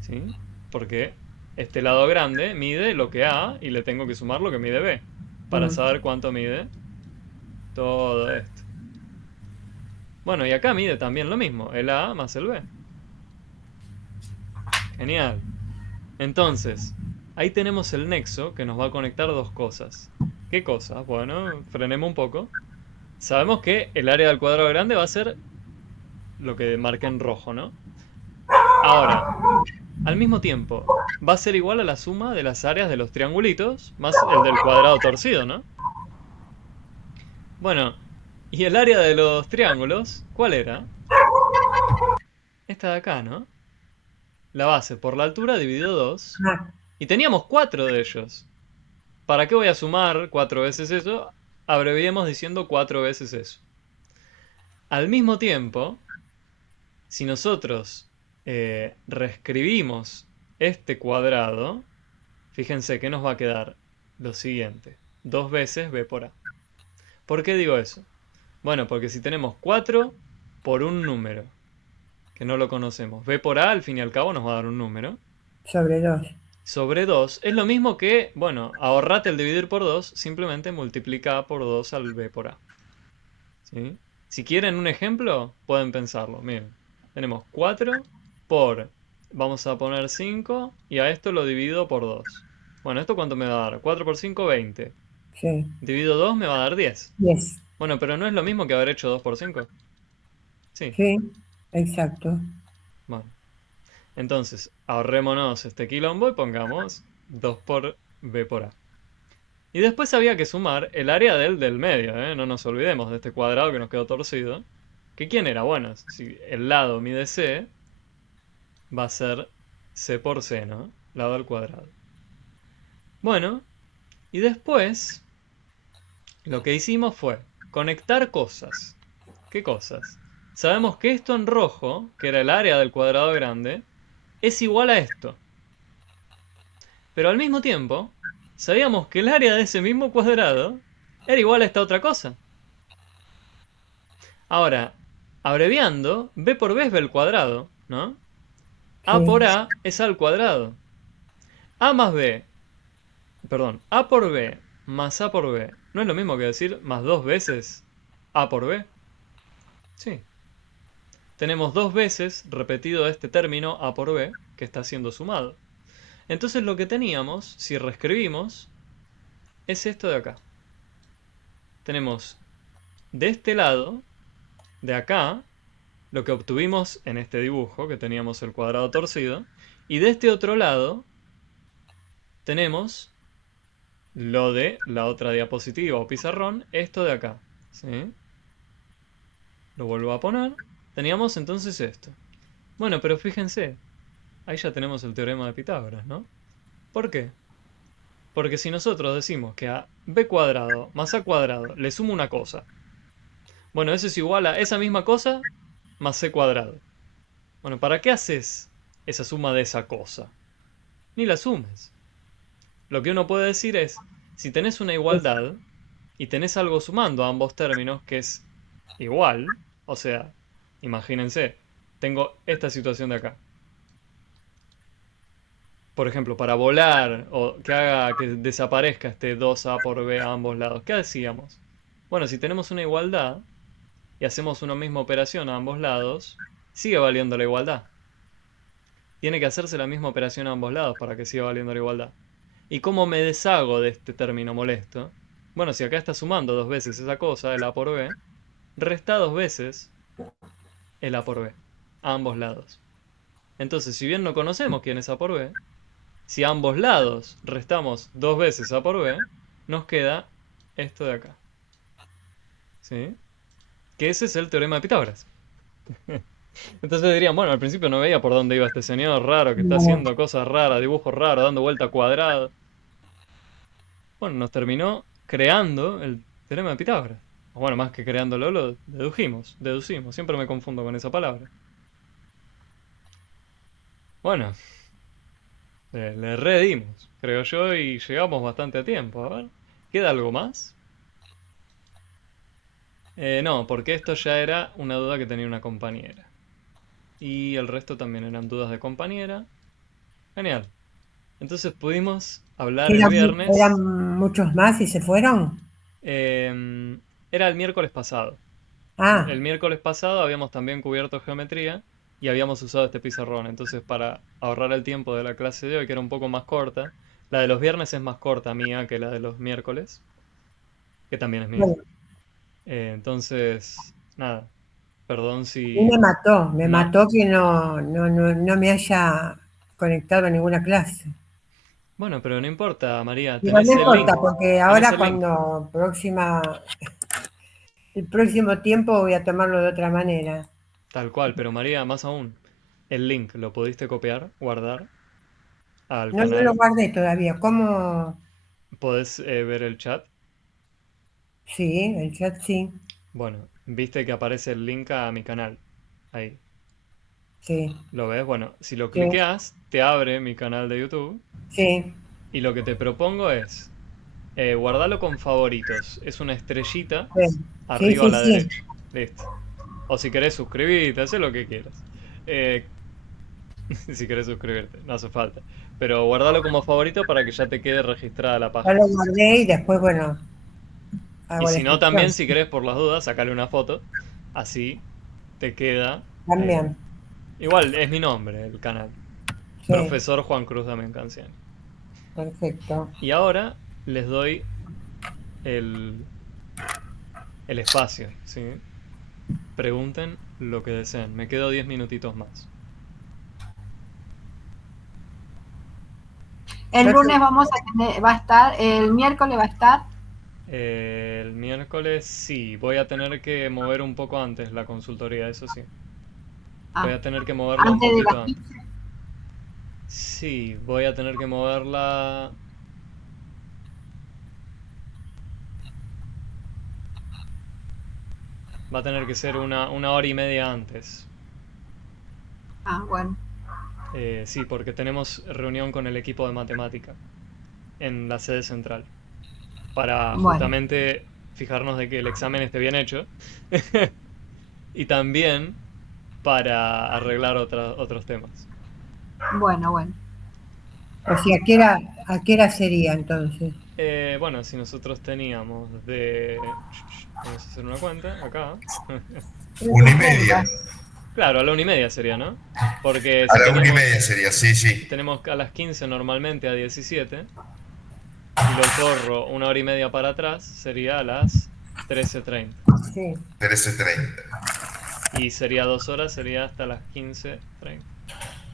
¿Sí? Porque este lado grande mide lo que A y le tengo que sumar lo que mide B para Mm. saber cuánto mide todo esto. Bueno, y acá mide también lo mismo, el A más el B. Genial. Entonces, ahí tenemos el nexo que nos va a conectar dos cosas. ¿Qué cosas? Bueno, frenemos un poco. Sabemos que el área del cuadrado grande va a ser lo que marca en rojo, ¿no? Ahora, al mismo tiempo, va a ser igual a la suma de las áreas de los triangulitos más el del cuadrado torcido, ¿no? Bueno, ¿y el área de los triángulos? ¿Cuál era? Esta de acá, ¿no? La base por la altura dividido 2. Ah, Y teníamos 4 de ellos. ¿Para qué voy a sumar 4 veces eso? Abreviemos diciendo 4 veces eso. Al mismo tiempo, si nosotros reescribimos este cuadrado, fíjense que nos va a quedar lo siguiente. 2 veces b por a. ¿Por qué digo eso? Bueno, porque si tenemos 4 por un número, que no lo conocemos, b por a al fin y al cabo nos va a dar un número, sobre 2. sobre 2 es lo mismo que, bueno, ahorrate el dividir por 2, simplemente multiplica por 2 al b por a. ¿Sí? Si quieren un ejemplo, pueden pensarlo. Miren, tenemos 4 por, vamos a poner 5 y a esto lo divido por 2. Bueno, ¿esto cuánto me va a dar? 4 por 5, 20. Sí. Divido 2 me va a dar 10. 10. Bueno, pero no es lo mismo que haber hecho 2 por 5. Sí, Sí, exacto. bueno. Entonces, ahorrémonos este quilombo y pongamos 2 por b por a. Y después había que sumar el área del medio, ¿eh? No nos olvidemos de este cuadrado que nos quedó torcido. ¿Que quién era? Bueno, si el lado mide c, va a ser c por c, ¿no? Lado al cuadrado. Bueno, y después lo que hicimos fue conectar cosas. ¿Qué cosas? Sabemos que esto en rojo, que era el área del cuadrado grande, es igual a esto. Pero al mismo tiempo, sabíamos que el área de ese mismo cuadrado era igual a esta otra cosa. Ahora, abreviando, b por b es b al cuadrado, ¿no? A Sí. por A es A al cuadrado. A más B, perdón, A por B más A por B, ¿no es lo mismo que decir más dos veces A por B? Sí. Tenemos dos veces repetido este término A por B, que está siendo sumado. Entonces lo que teníamos, si reescribimos, es esto de acá. Tenemos de este lado, de acá, lo que obtuvimos en este dibujo, que teníamos el cuadrado torcido, y de este otro lado tenemos lo de la otra diapositiva o pizarrón, esto de acá. ¿Sí? Lo vuelvo a poner. Teníamos entonces esto. Bueno, pero fíjense, ahí ya tenemos el teorema de Pitágoras, ¿no? ¿Por qué? Porque si nosotros decimos que a b cuadrado más a cuadrado le sumo una cosa, bueno, eso es igual a esa misma cosa más c cuadrado. Bueno, ¿para qué haces esa suma de esa cosa? Ni la sumes. Lo que uno puede decir es, si tenés una igualdad y tenés algo sumando a ambos términos que es igual, o sea, imagínense, tengo esta situación de acá. Por ejemplo, para volar o que haga que desaparezca este 2a por b a ambos lados, ¿qué decíamos? Bueno, si tenemos una igualdad y hacemos una misma operación a ambos lados, sigue valiendo la igualdad. Tiene que hacerse la misma operación a ambos lados para que siga valiendo la igualdad. ¿Y cómo me deshago de este término molesto? Bueno, si acá está sumando 2 veces esa cosa, el a por b, resta 2 veces el a por b, a ambos lados. Entonces, si bien no conocemos quién es a por b, si a ambos lados restamos 2 veces a por b, nos queda esto de acá. ¿Sí? Que ese es el teorema de Pitágoras. Entonces dirían, bueno, al principio no veía por dónde iba este señor raro que está haciendo cosas raras, dibujos raros, dando vuelta a cuadrado. Bueno, nos terminó creando el teorema de Pitágoras. O bueno, más que creándolo, lo deducimos. Siempre me confundo con esa palabra. Bueno, le redimos, creo yo, y llegamos bastante a tiempo. A ver, ¿queda algo más? No, porque esto ya era una duda que tenía una compañera. Y el resto también eran dudas de compañera. Genial. Entonces pudimos hablar el viernes. ¿Eran muchos más y se fueron? Era el miércoles pasado. Ah, El miércoles pasado habíamos también cubierto geometría y habíamos usado este pizarrón. Entonces, para ahorrar el tiempo de la clase de hoy, que era un poco más corta, la de los viernes es más corta mía que la de los miércoles, que también es mía. bueno, Entonces, nada, perdón y si... me No. mató que no me haya conectado a ninguna clase. Bueno, pero no importa, María, Digo, tenés no el importa, link. porque Tenés ahora el link. cuando el próximo tiempo voy a tomarlo de otra manera. Tal cual, pero María, más aún, el link lo pudiste copiar, guardar al No, no lo canal. guardé todavía. ¿Cómo? Podés ver el chat. Sí, el chat sí, Bueno, viste que aparece el link a mi canal. Ahí. sí, ¿Lo ves? Bueno, si lo sí, cliqueas, te abre mi canal de YouTube. sí. Y lo que te propongo es guardarlo con favoritos. Es una estrellita Sí, arriba a sí, la sí. derecha. Listo. O si querés suscribirte, haz lo que quieras. Eh, si querés suscribirte, no hace falta. Pero guardalo como favorito para que ya te quede registrada la Ya página. lo guardé y después, bueno, Y hago la si no, gestión. también, si querés, por las dudas, sacale una foto. Así te queda. También, Igual, es mi nombre el canal. sí, Profesor Juan Cruz Damián Canciani. perfecto. Y ahora les doy el espacio, ¿sí? Pregunten lo que deseen. Me quedo 10 minutitos más. El Perfecto. lunes va a estar, el miércoles va a estar. El miércoles sí, voy a tener que mover un poco antes la consultoría, eso sí. Voy Ah, a tener que moverla un antes de poquito las antes. 15. Sí, voy a tener que moverla. Va a tener que ser una hora y media antes. Ah, bueno. Sí, porque tenemos reunión con el equipo de matemática en la sede central. Para Bueno, justamente fijarnos de que el examen esté bien hecho. Y también para arreglar otros temas. bueno. O sea, ¿a qué hora sería entonces? Bueno, si nosotros teníamos de... Vamos a hacer una cuenta acá. 1:30. Claro, a la 1:30 sería, ¿no? Porque A si la 1:30 tenemos, sería, sí, sí. tenemos a las 15 normalmente a 17 y lo corro una hora y media para atrás, sería a las 13:30. Sí, 13:30. Y sería 2 horas, sería hasta las 15:30.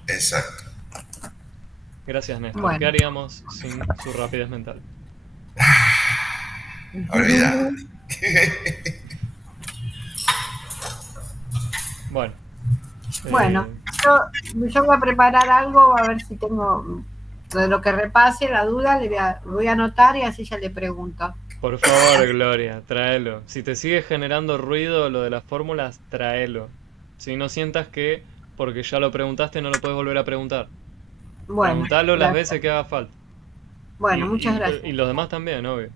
Exacto. Gracias, Néstor. Bueno. ¿Qué haríamos sin su rapidez mental? Olvidate. Bueno. Bueno, yo voy a preparar algo a ver si tengo De lo que repase, la duda, voy a anotar y así ya le pregunto. Por favor, Gloria, tráelo. Si te sigue generando ruido lo de las fórmulas, tráelo. Si no sientas que porque ya lo preguntaste no lo puedes volver a preguntar. Bueno, Preguntalo las gracias. veces que haga falta. Bueno, Y, muchas y- gracias. y los demás también, obvio.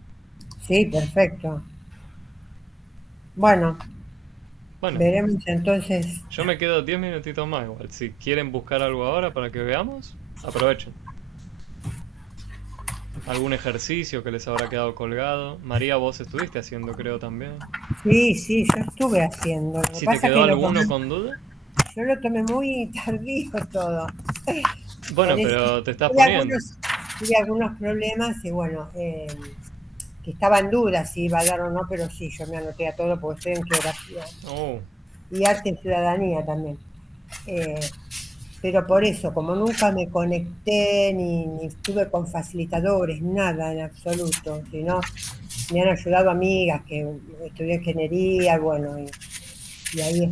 Sí, perfecto. Bueno, Bueno, veremos entonces. yo me quedo 10 minutitos más igual. Si quieren buscar algo ahora para que veamos, aprovechen. Algún ejercicio que les habrá quedado colgado. María, vos estuviste haciendo, creo, también. Sí, sí, yo estuve haciendo. Lo que Si te pasa es quedó que alguno con duda, yo lo tomé muy tardío todo. Por bueno, eso pero te estás tuve poniendo. algunos problemas y bueno, que estaban dudas si iba a dar o no, pero sí, yo me anoté a todo porque estoy en geografía Oh, y arte y ciudadanía también. Eh, pero por eso, como nunca me conecté ni estuve con facilitadores, nada en absoluto, sino me han ayudado amigas que estudié ingeniería, bueno, y ahí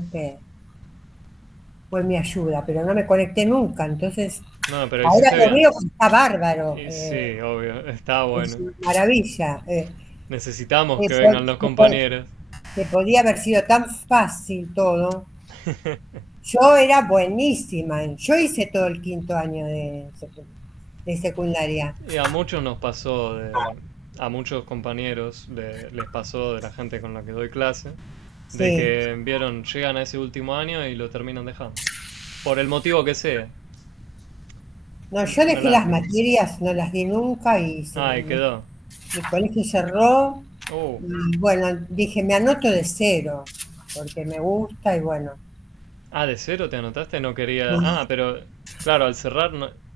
fue mi ayuda, pero no me conecté nunca, entonces no, pero ahora hiciste lo bien. veo que está bárbaro, Y sí, obvio, está es bueno. una maravilla. Necesitamos Que, que po- vengan los que po- compañeros. que podía haber sido tan fácil todo. Yo era buenísima, yo hice todo el quinto año de secundaria. Y a muchos nos pasó, a muchos compañeros les pasó de la gente con la que doy clase, de Sí, que vieron, llegan a ese último año y lo terminan dejando. Por el motivo que sea. no, yo Una dejé las lástima. materias, no las di nunca Ay, quedó. mi colegio cerró Uh, y bueno, dije, me anoto de cero, porque me gusta y bueno. de cero te anotaste, no quería. Ah, pero claro, al cerrar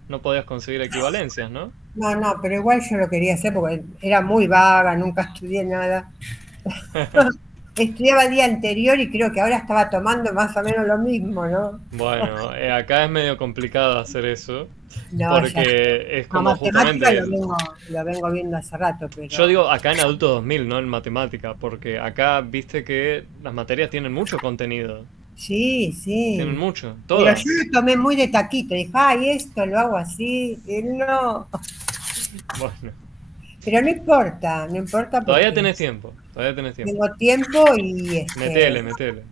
no podías conseguir equivalencias, ¿no? No, no, pero igual yo lo quería hacer porque era muy vaga, nunca estudié nada. Estudiaba el día anterior y creo que ahora estaba tomando más o menos lo mismo, ¿no? Bueno, acá es medio complicado hacer eso, No, ya sé. porque es No, como matemática justamente lo vengo viendo hace rato, yo pero digo acá en adulto 2000, no en matemática, porque acá viste que las materias tienen mucho contenido, sí, tienen sí. mucho, Pero yo todas. lo tomé muy de taquito, dije, ay, esto lo hago así, y no. Bueno, Pero no importa, no importa todavía porque tenés tiempo, todavía tenés tiempo. tengo tiempo y Metele, metele.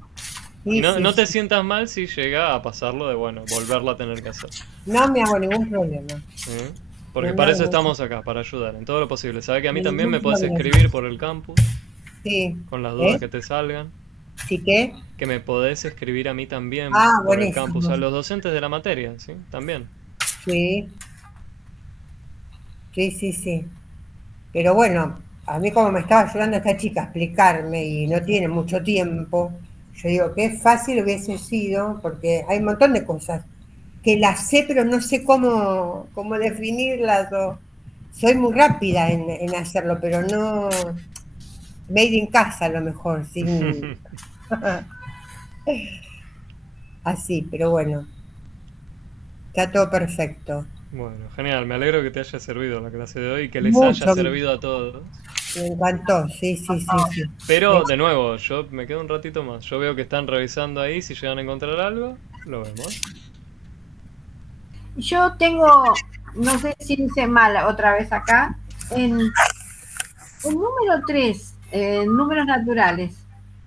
Y sí, no, sí, no te sí. sientas mal si llega a pasarlo de, bueno, volverlo a tener que hacer. No me hago ningún problema. ¿Eh? No Porque me para hago eso ningún, estamos acá, para ayudar en todo lo posible. Sabes que a mí también ningún me podés problema. escribir por el campus Sí. con las dudas ¿Eh? que te salgan. ¿Sí qué? Que me podés escribir a mí también Ah, por el campus, buenísimo. a los docentes de la materia, ¿sí? También. Sí, sí, sí, sí. Pero bueno, a mí como me estaba ayudando esta chica a explicarme y no tiene mucho tiempo, yo digo que fácil hubiese sido, porque hay un montón de cosas que las sé, pero no sé cómo definirlas. Soy muy rápida en hacerlo, pero no made in casa a lo mejor, sin así, pero bueno, está todo perfecto. Bueno, genial, me alegro que te haya servido la clase de hoy y que les haya Mucho, servido a todos. me encantó, sí, sí, sí, sí. Pero, de nuevo, yo me quedo un ratito más. Yo veo que están revisando ahí, si llegan a encontrar algo, lo vemos. Yo tengo, no sé si hice mal otra vez acá, en el número 3, números naturales,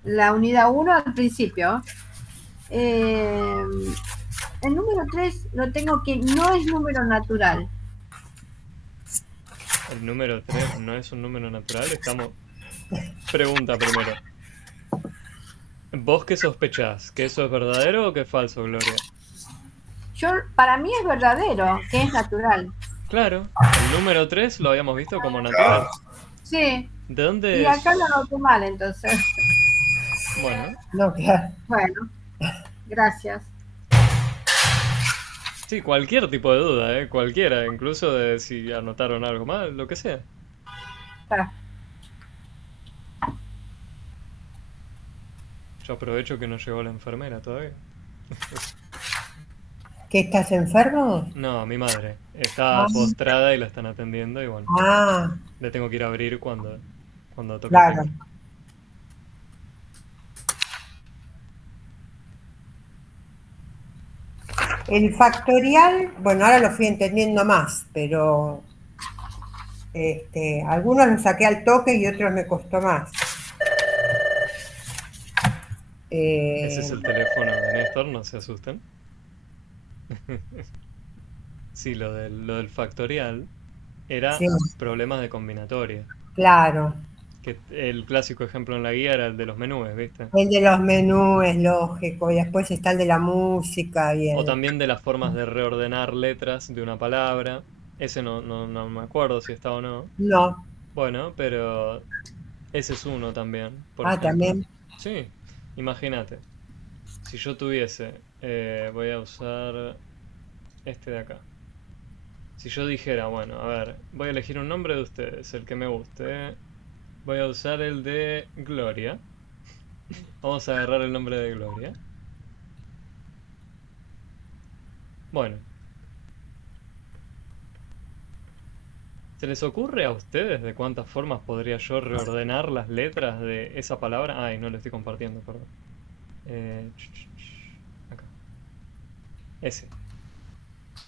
la unidad 1 al principio, eh, el número 3 lo tengo que no es número natural. El número 3 no es un número natural, estamos... Pregunta primero. ¿Vos qué sospechás? ¿Que eso es verdadero o que es falso, Gloria? Para mí es verdadero, que es natural. Claro, el número 3 lo habíamos visto como natural. Sí, ¿De y dónde acá lo es? noté mal entonces. Bueno, No, claro. Bueno, gracias. sí, cualquier tipo de duda, ¿eh? Cualquiera, incluso de si anotaron algo mal, lo que sea. Ah, Yo aprovecho que no llegó la enfermera todavía. ¿Que estás enfermo? No, mi madre. Está Ah, postrada y la están atendiendo y bueno, ah, le tengo que ir a abrir cuando toque claro. timbre. El factorial, bueno, ahora lo fui entendiendo más, pero algunos los saqué al toque y otros me costó más. Ese es el teléfono de Néstor, no se asusten. Sí, lo del factorial era Sí, problemas de combinatoria. claro. Que el clásico ejemplo en la guía era el de los menús, ¿viste? El de los menús es lógico, y después está el de la música y O el... también de las formas de reordenar letras de una palabra. Ese no me acuerdo si está o no. No, Bueno, pero ese es uno también, por ah, ejemplo. también. Sí, imagínate. Si yo tuviese, voy a usar este de acá. Si yo dijera, bueno, a ver, voy a elegir un nombre de ustedes, el que me guste. Voy a usar el de Gloria. Vamos a agarrar el nombre de Gloria. Bueno, ¿se les ocurre a ustedes de cuántas formas podría yo reordenar las letras de esa palabra? Ay, no lo estoy compartiendo, perdón. Acá. Ese.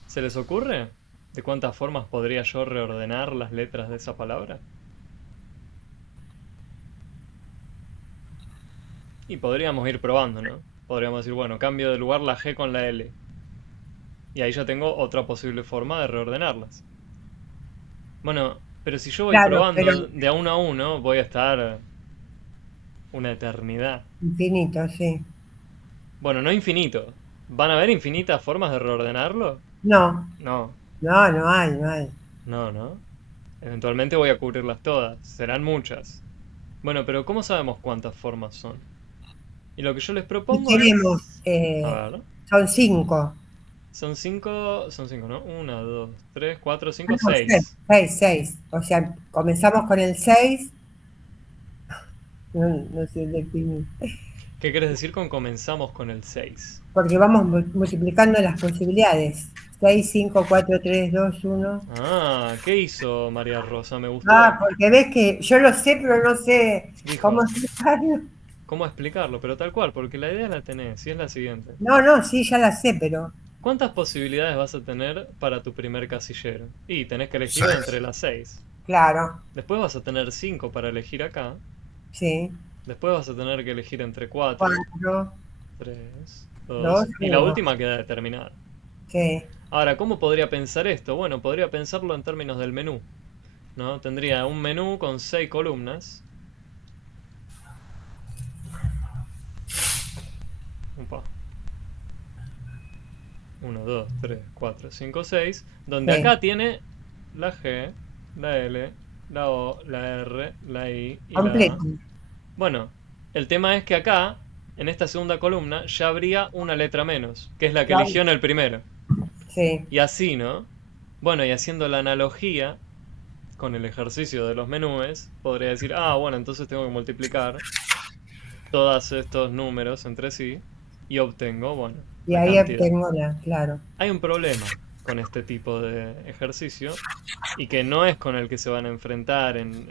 ¿Se les ocurre de cuántas formas podría yo reordenar las letras de esa palabra? Y podríamos ir probando, ¿no? Podríamos decir, bueno, cambio de lugar la G con la L. Y ahí ya tengo otra posible forma de reordenarlas. Bueno, pero si yo voy Claro, pero probando de a uno, voy a estar una eternidad. infinito, sí. Bueno, no infinito. ¿Van a haber infinitas formas de reordenarlo? No, No, no, no hay, no hay. no. Eventualmente voy a cubrirlas todas. Serán muchas. Bueno, pero ¿cómo sabemos cuántas formas son? Y lo que yo les Y propongo tenemos, es... A ver. son 5. Son cinco, ¿no? Una, dos, tres, cuatro, Ah, cinco, no, 6, seis. 6, 6. O sea, comenzamos con el 6. No, no sé definir. ¿Qué quieres decir con comenzamos con el 6? Porque vamos multiplicando las posibilidades. 6, 5, 4, 3, 2, 1. Ah, ¿qué hizo María Rosa? Me Ah, gustó. porque ves que yo lo sé, pero no sé cómo Dijo, explicarlo. ¿cómo explicarlo? Pero tal cual, porque la idea la tenés, y es la siguiente. No, no, sí, ya la sé, pero ¿Cuántas posibilidades vas a tener para tu primer casillero? Y tenés que elegir entre 6. las 6. claro, Después vas a tener 5 para elegir acá. sí. Después vas a tener que elegir entre 4, 4, 3, 2, 2 y la 1. última queda determinada. Sí, Ahora, ¿cómo podría pensar esto? Bueno, podría pensarlo en términos del menú, ¿no? Tendría un menú con 6 columnas. Upa. 1, 2, 3, 4, 5, 6. Donde sí. acá tiene la G, la L, la O, la R, la I y la A. Completo. Bueno, el tema es que acá, en esta segunda columna, ya habría una letra menos, que es la que Claro, eligió en el primero. sí. Y así, ¿no? Bueno, y haciendo la analogía con el ejercicio de los menúes, podría decir, ah, bueno, entonces tengo que multiplicar todos estos números entre sí y obtengo, bueno, Y la ahí cantidad. obtengo claro. Hay un problema con este tipo de ejercicio y que no es con el que se van a enfrentar en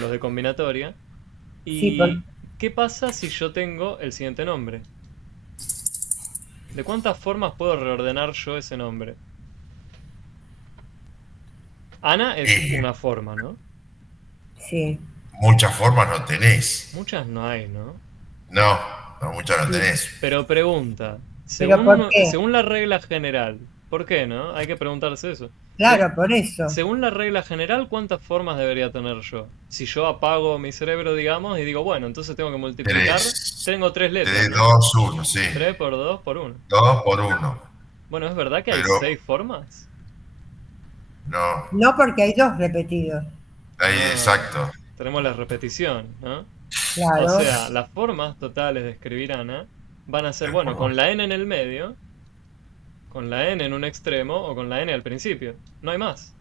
los de combinatoria. Sí, porque, ¿Y qué pasa si yo tengo el siguiente nombre? ¿De cuántas formas puedo reordenar yo ese nombre? Ana es Y una forma, ¿no? sí. muchas formas no tenés. Muchas no hay, ¿no? No, no, muchas no tenés. Pero pregunta, ¿Pero por qué? según la regla general, ¿por qué, no? Hay que preguntarse eso. De- Claro, por eso. según la regla general, ¿cuántas formas debería tener yo? Si yo apago mi cerebro, digamos, y digo, bueno, entonces tengo que multiplicar, Tres. tengo tres letras, Tres, ¿no? dos, uno, sí. 3 por 2 por 1. 2 por 1. Bueno, ¿es verdad que hay Pero 6 formas? no, No porque hay 2 repetidos. ahí Ah, exacto. tenemos la repetición, ¿no? O Claro, sea, las formas totales de escribir Ana van a ser, Es bueno, por con 2. la N en el medio, con la N en un extremo o con la N al principio. No hay más.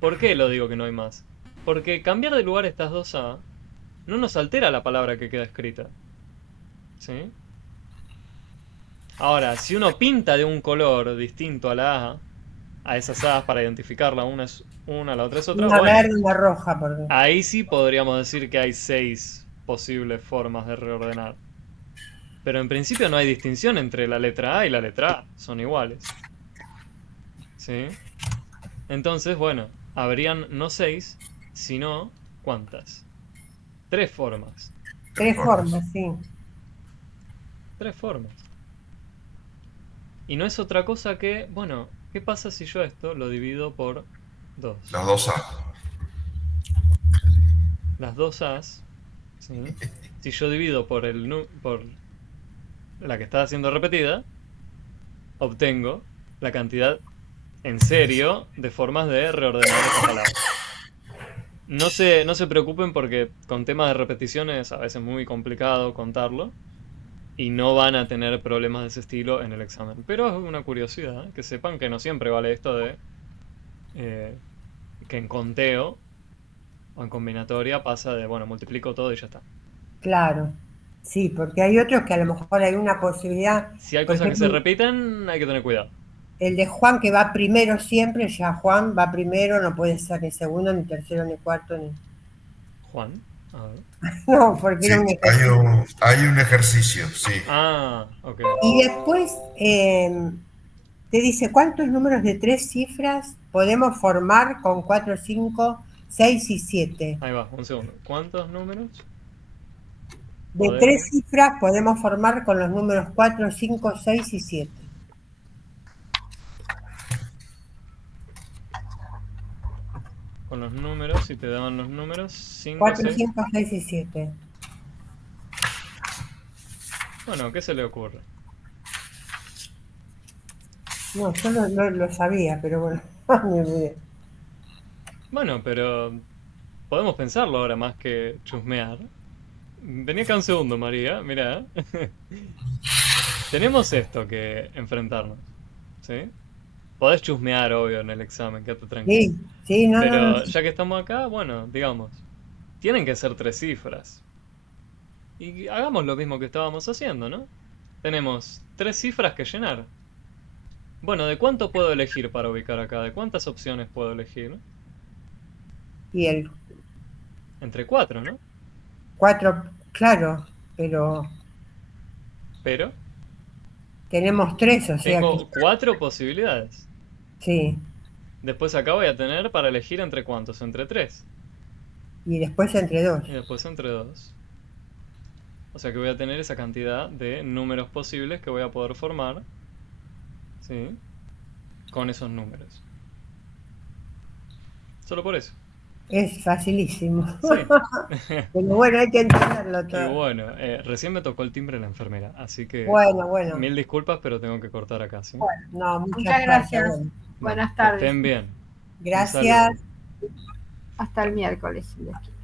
¿Por qué lo digo que no hay más? Porque cambiar de lugar estas dos A no nos altera la palabra que queda escrita. ¿Sí? Ahora, si uno pinta de un color distinto a la a esas A's para identificarla, una es una, la otra es otra, una bueno, verde y una roja. Porque... ahí sí podríamos decir que hay 6 posibles formas de reordenar. Pero en principio no hay distinción entre la letra A y la letra A, son iguales. ¿Sí? Entonces, bueno, habrían no 6, sino ¿cuántas? 3 formas. Tres formas, sí. 3 formas. Y no es otra cosa que, bueno, ¿qué pasa si yo esto lo divido por 2? Los dos A. Las dos A's, ¿sí? Si yo divido por por la que está siendo repetida, obtengo la cantidad en serio de formas de reordenar esa palabra. No se preocupen porque con temas de repeticiones a veces es muy complicado contarlo y no van a tener problemas de ese estilo en el examen. Pero es una curiosidad, que sepan que no siempre vale esto de que en conteo o en combinatoria pasa de, bueno, multiplico todo y ya está. Claro. Sí, porque hay otros que a lo mejor hay una posibilidad. Si hay Por cosas que se ejemplo, repiten, hay que tener cuidado. el de Juan que va primero siempre, ya Juan va primero, no puede ser ni segundo, ni tercero, ni cuarto, ni... Juan, a ver. No, porque Sí, era un ejercicio. hay un ejercicio, sí. Ah, ok. Y después te dice cuántos números de 3 cifras podemos formar con 4, 5, 6 y 7. Ahí va, un segundo. ¿Cuántos números? De Podemos 3 cifras podemos formar con los números 4, 5, 6 y 7. con los números, si te daban los números, 5, 4, 6. 5, 6 y 7. Bueno, ¿qué se le ocurre? No, yo lo sabía, pero bueno, me olvidé. Bueno, pero podemos pensarlo ahora más que chusmear. Vení acá un segundo, María, mira. Tenemos esto que enfrentarnos, ¿sí? Podés chusmear, obvio, en el examen, quédate tranquilo. Sí, sí, no, no, no. Pero ya que estamos acá, bueno, digamos, tienen que ser 3 cifras. Y hagamos lo mismo que estábamos haciendo, ¿no? Tenemos 3 cifras que llenar. Bueno, ¿de cuánto puedo elegir para ubicar acá? ¿De cuántas opciones puedo elegir? Y el Entre 4, ¿no? 4, claro, pero Pero tenemos 3, o sea que tengo 4 posibilidades. sí. Después acá voy a tener para elegir entre cuántos, entre 3. Y después entre 2. Y después entre 2. O sea que voy a tener esa cantidad de números posibles que voy a poder formar, ¿sí? Con esos números. Solo por eso. Es facilísimo. Sí. Pero bueno, hay que entenderlo Y todo. bueno, recién me tocó el timbre la enfermera, así que Bueno. mil disculpas, pero tengo que cortar acá, ¿sí? No, mucha Muchas suerte, gracias. bueno. Buenas Que tardes. estén bien. Un Gracias. saludo. Hasta el miércoles, si Dios quiere.